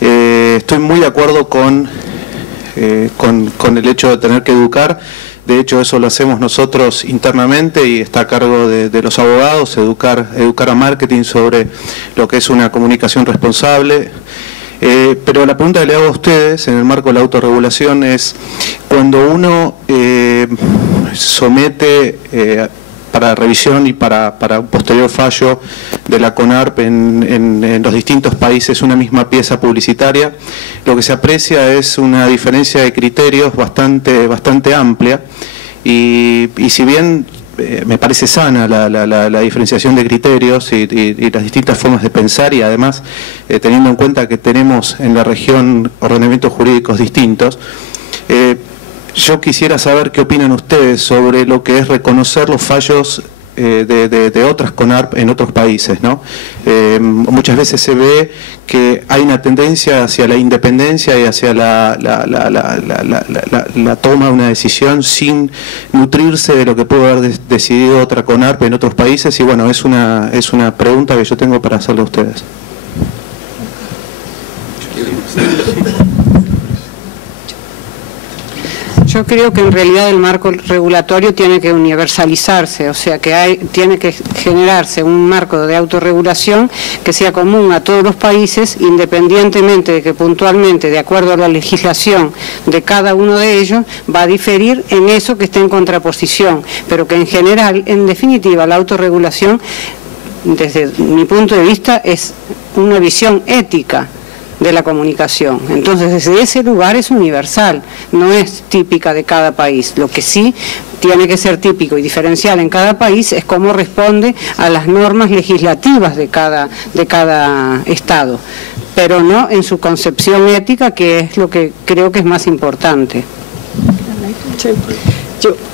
estoy muy de acuerdo con el hecho de tener que educar. De hecho, eso lo hacemos nosotros internamente y está a cargo de los abogados, educar a marketing sobre lo que es una comunicación responsable. Pero la pregunta que le hago a ustedes en el marco de la autorregulación es, cuando uno somete revisión y para un posterior fallo de la CONARP en los distintos países una misma pieza publicitaria. Lo que se aprecia es una diferencia de criterios bastante amplia y si bien me parece sana la diferenciación de criterios y las distintas formas de pensar, y además teniendo en cuenta que tenemos en la región ordenamientos jurídicos distintos, yo quisiera saber qué opinan ustedes sobre lo que es reconocer los fallos de otras CONARP en otros países, ¿no? Muchas veces se ve que hay una tendencia hacia la independencia y hacia la toma de una decisión sin nutrirse de lo que puede haber decidido otra CONARP en otros países, y bueno, es una pregunta que yo tengo para hacerle a ustedes. Yo creo que en realidad el marco regulatorio tiene que universalizarse, o sea que tiene que generarse un marco de autorregulación que sea común a todos los países, independientemente de que puntualmente, de acuerdo a la legislación de cada uno de ellos, va a diferir en eso que esté en contraposición, pero que en general, en definitiva, la autorregulación, desde mi punto de vista, es una visión ética de la comunicación. Entonces, desde ese lugar es universal, no es típica de cada país. Lo que sí tiene que ser típico y diferencial en cada país es cómo responde a las normas legislativas de cada estado, pero no en su concepción ética, que es lo que creo que es más importante. Sí.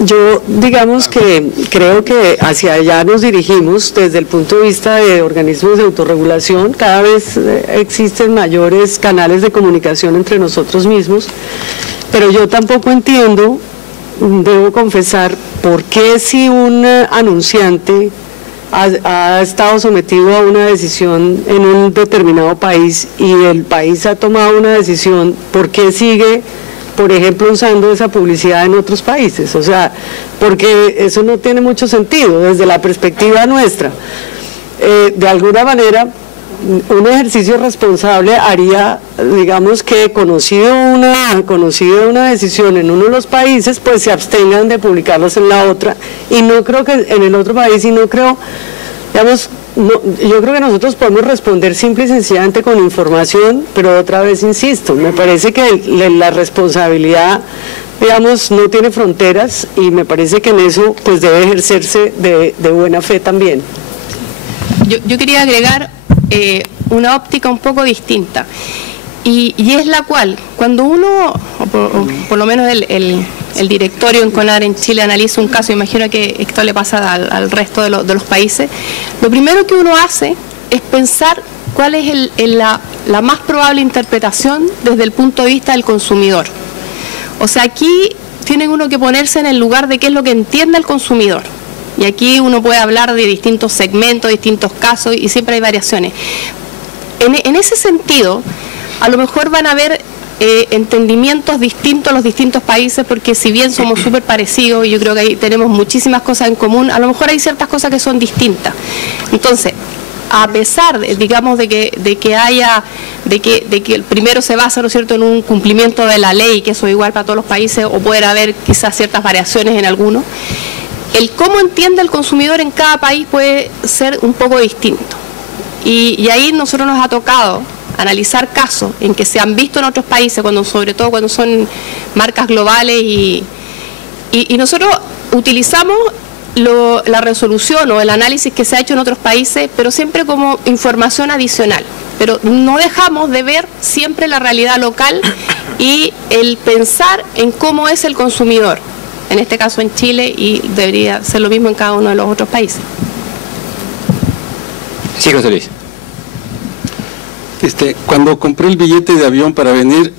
Yo digamos que creo que hacia allá nos dirigimos desde el punto de vista de organismos de autorregulación. Cada vez existen mayores canales de comunicación entre nosotros mismos, pero yo tampoco entiendo, debo confesar, por qué si un anunciante ha estado sometido a una decisión en un determinado país y el país ha tomado una decisión, ¿por qué sigue, por ejemplo, usando esa publicidad en otros países? O sea, porque eso no tiene mucho sentido desde la perspectiva nuestra. De alguna manera, un ejercicio responsable haría, digamos, que conocido una decisión en uno de los países, pues se abstengan de publicarlos en la otra, y no creo que en el otro país, y no creo, digamos, no, yo creo que nosotros podemos responder simple y sencillamente con información, pero otra vez insisto, me parece que la responsabilidad, digamos, no tiene fronteras, y me parece que en eso pues debe ejercerse de buena fe también. Yo quería agregar una óptica un poco distinta, y es la cual, cuando uno, o por lo menos el directorio en CONAR en Chile analiza un caso, imagino que esto le pasa al resto de los países, lo primero que uno hace es pensar cuál es la más probable interpretación desde el punto de vista del consumidor. O sea, aquí tiene uno que ponerse en el lugar de qué es lo que entiende el consumidor. Y aquí uno puede hablar de distintos segmentos, distintos casos, y siempre hay variaciones. En ese sentido, a lo mejor van a haber entendimientos distintos en los distintos países, porque si bien somos súper parecidos, y yo creo que ahí tenemos muchísimas cosas en común, a lo mejor hay ciertas cosas que son distintas. Entonces, a pesar, digamos, de que el primero se basa, ¿no es cierto?, en un cumplimiento de la ley, que eso es igual para todos los países, o puede haber quizás ciertas variaciones en algunos, el cómo entiende el consumidor en cada país puede ser un poco distinto. Y ahí nosotros nos ha tocado analizar casos en que se han visto en otros países, sobre todo cuando son marcas globales, y nosotros utilizamos la resolución o el análisis que se ha hecho en otros países, pero siempre como información adicional. Pero no dejamos de ver siempre la realidad local y el pensar en cómo es el consumidor, en este caso en Chile, y debería ser lo mismo en cada uno de los otros países. Sí, José Luis. Cuando compré el billete de avión para venir,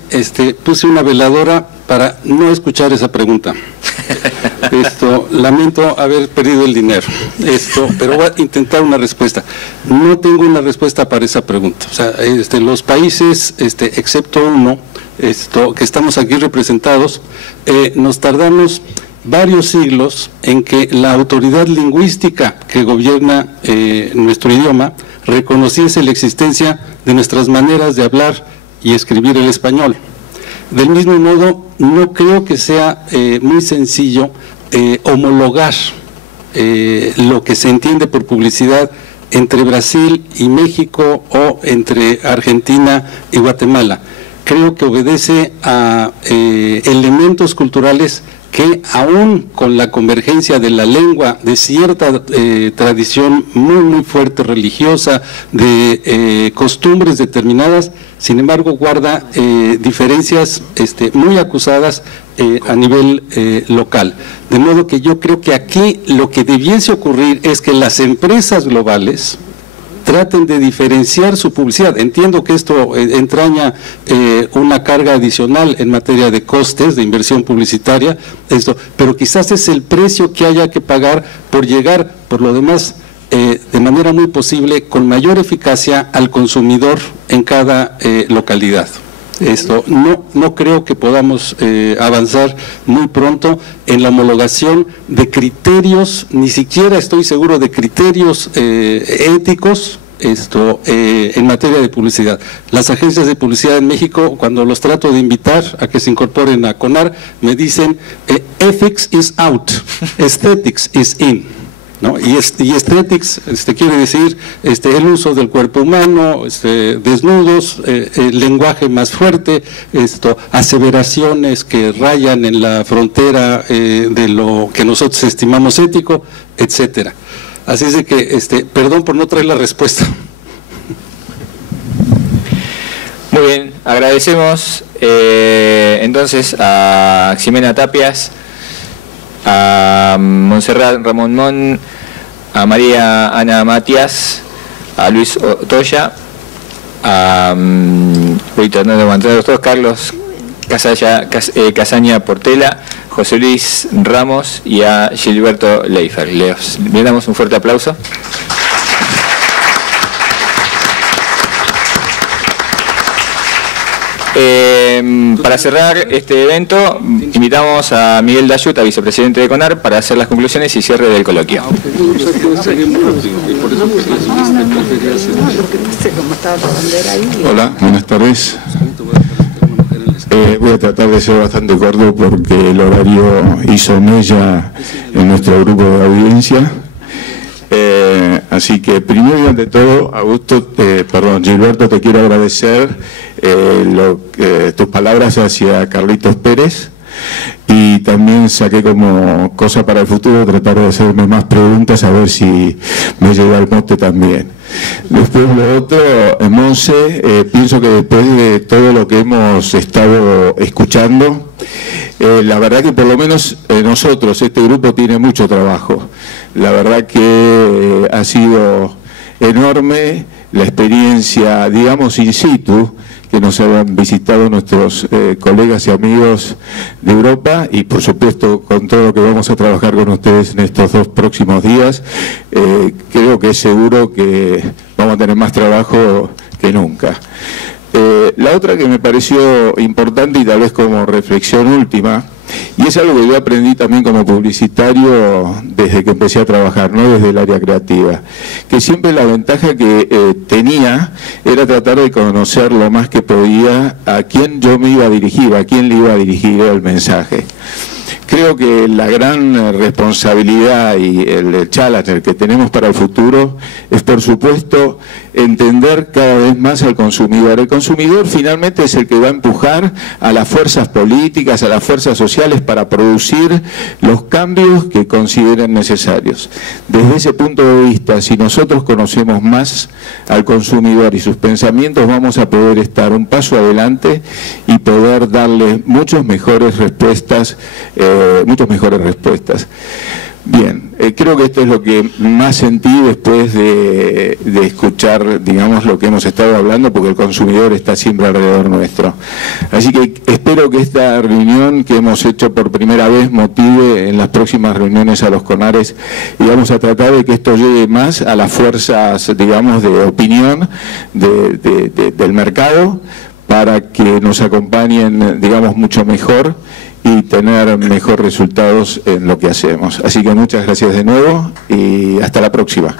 puse una veladora para no escuchar esa pregunta. Lamento haber perdido el dinero, pero voy a intentar una respuesta. No tengo una respuesta para esa pregunta. O sea, los países, excepto uno, que estamos aquí representados, nos tardamos varios siglos en que la autoridad lingüística que gobierna nuestro idioma reconociese la existencia de nuestras maneras de hablar y escribir el español. Del mismo modo, no creo que sea muy sencillo homologar lo que se entiende por publicidad entre Brasil y México o entre Argentina y Guatemala. Creo que obedece a elementos culturales que aún con la convergencia de la lengua, de cierta tradición muy fuerte religiosa, de costumbres determinadas, sin embargo guarda diferencias muy acusadas a nivel local. De modo que yo creo que aquí lo que debiese ocurrir es que las empresas globales traten de diferenciar su publicidad. Entiendo que esto entraña una carga adicional en materia de costes, de inversión publicitaria, pero quizás es el precio que haya que pagar por llegar, por lo demás, de manera muy posible, con mayor eficacia al consumidor en cada localidad. No creo que podamos avanzar muy pronto en la homologación de criterios, ni siquiera estoy seguro de criterios éticos en materia de publicidad. Las agencias de publicidad en México, cuando los trato de invitar a que se incorporen a CONAR, me dicen ethics is out, aesthetics is in. ¿No? Y aesthetics quiere decir el uso del cuerpo humano, desnudos, el lenguaje más fuerte, aseveraciones que rayan en la frontera de lo que nosotros estimamos ético, etcétera. Así es de que, perdón por no traer la respuesta. Muy bien, agradecemos entonces a Ximena Tapias, a Montserrat Ramón Mon, a María Ana Matías, a Luis Otoya, a Carlos Casaña Portela, José Luis Ramos y a Gilberto Leifer. Le damos un fuerte aplauso. Para cerrar este evento, invitamos a Miguel Dayuta, vicepresidente de CONAR, para hacer las conclusiones y cierre del coloquio. Hola, buenas tardes. Voy a tratar de ser bastante corto porque el horario hizo mella en nuestro grupo de audiencia. Así que primero y ante todo, Gilberto, te quiero agradecer tus palabras hacia Carlitos Pérez, y también saqué como cosa para el futuro tratar de hacerme más preguntas a ver si me llega el mote también. Después lo otro, Monse, pienso que después de todo lo que hemos estado escuchando, la verdad que por lo menos nosotros, este grupo tiene mucho trabajo. La verdad que ha sido enorme la experiencia, digamos, in situ, que nos han visitado nuestros colegas y amigos de Europa, y por supuesto con todo lo que vamos a trabajar con ustedes en estos 2 próximos días, creo que es seguro que vamos a tener más trabajo que nunca. La otra que me pareció importante y tal vez como reflexión última, y es algo que yo aprendí también como publicitario desde que empecé a trabajar, no desde el área creativa, que siempre la ventaja que tenía era tratar de conocer lo más que podía a quién yo me iba a dirigir, a quién le iba a dirigir el mensaje. Creo que la gran responsabilidad y el challenge que tenemos para el futuro es, por supuesto, entender cada vez más al consumidor. El consumidor finalmente es el que va a empujar a las fuerzas políticas, a las fuerzas sociales para producir los cambios que consideren necesarios. Desde ese punto de vista, si nosotros conocemos más al consumidor y sus pensamientos, vamos a poder estar un paso adelante y poder darle muchas mejores respuestas. Bien, creo que esto es lo que más sentí después de escuchar, digamos, lo que hemos estado hablando, porque el consumidor está siempre alrededor nuestro. Así que espero que esta reunión que hemos hecho por primera vez motive en las próximas reuniones a los CONARES, y vamos a tratar de que esto llegue más a las fuerzas, digamos, de opinión del mercado, para que nos acompañen, digamos, mucho mejor y tener mejores resultados en lo que hacemos. Así que muchas gracias de nuevo y hasta la próxima.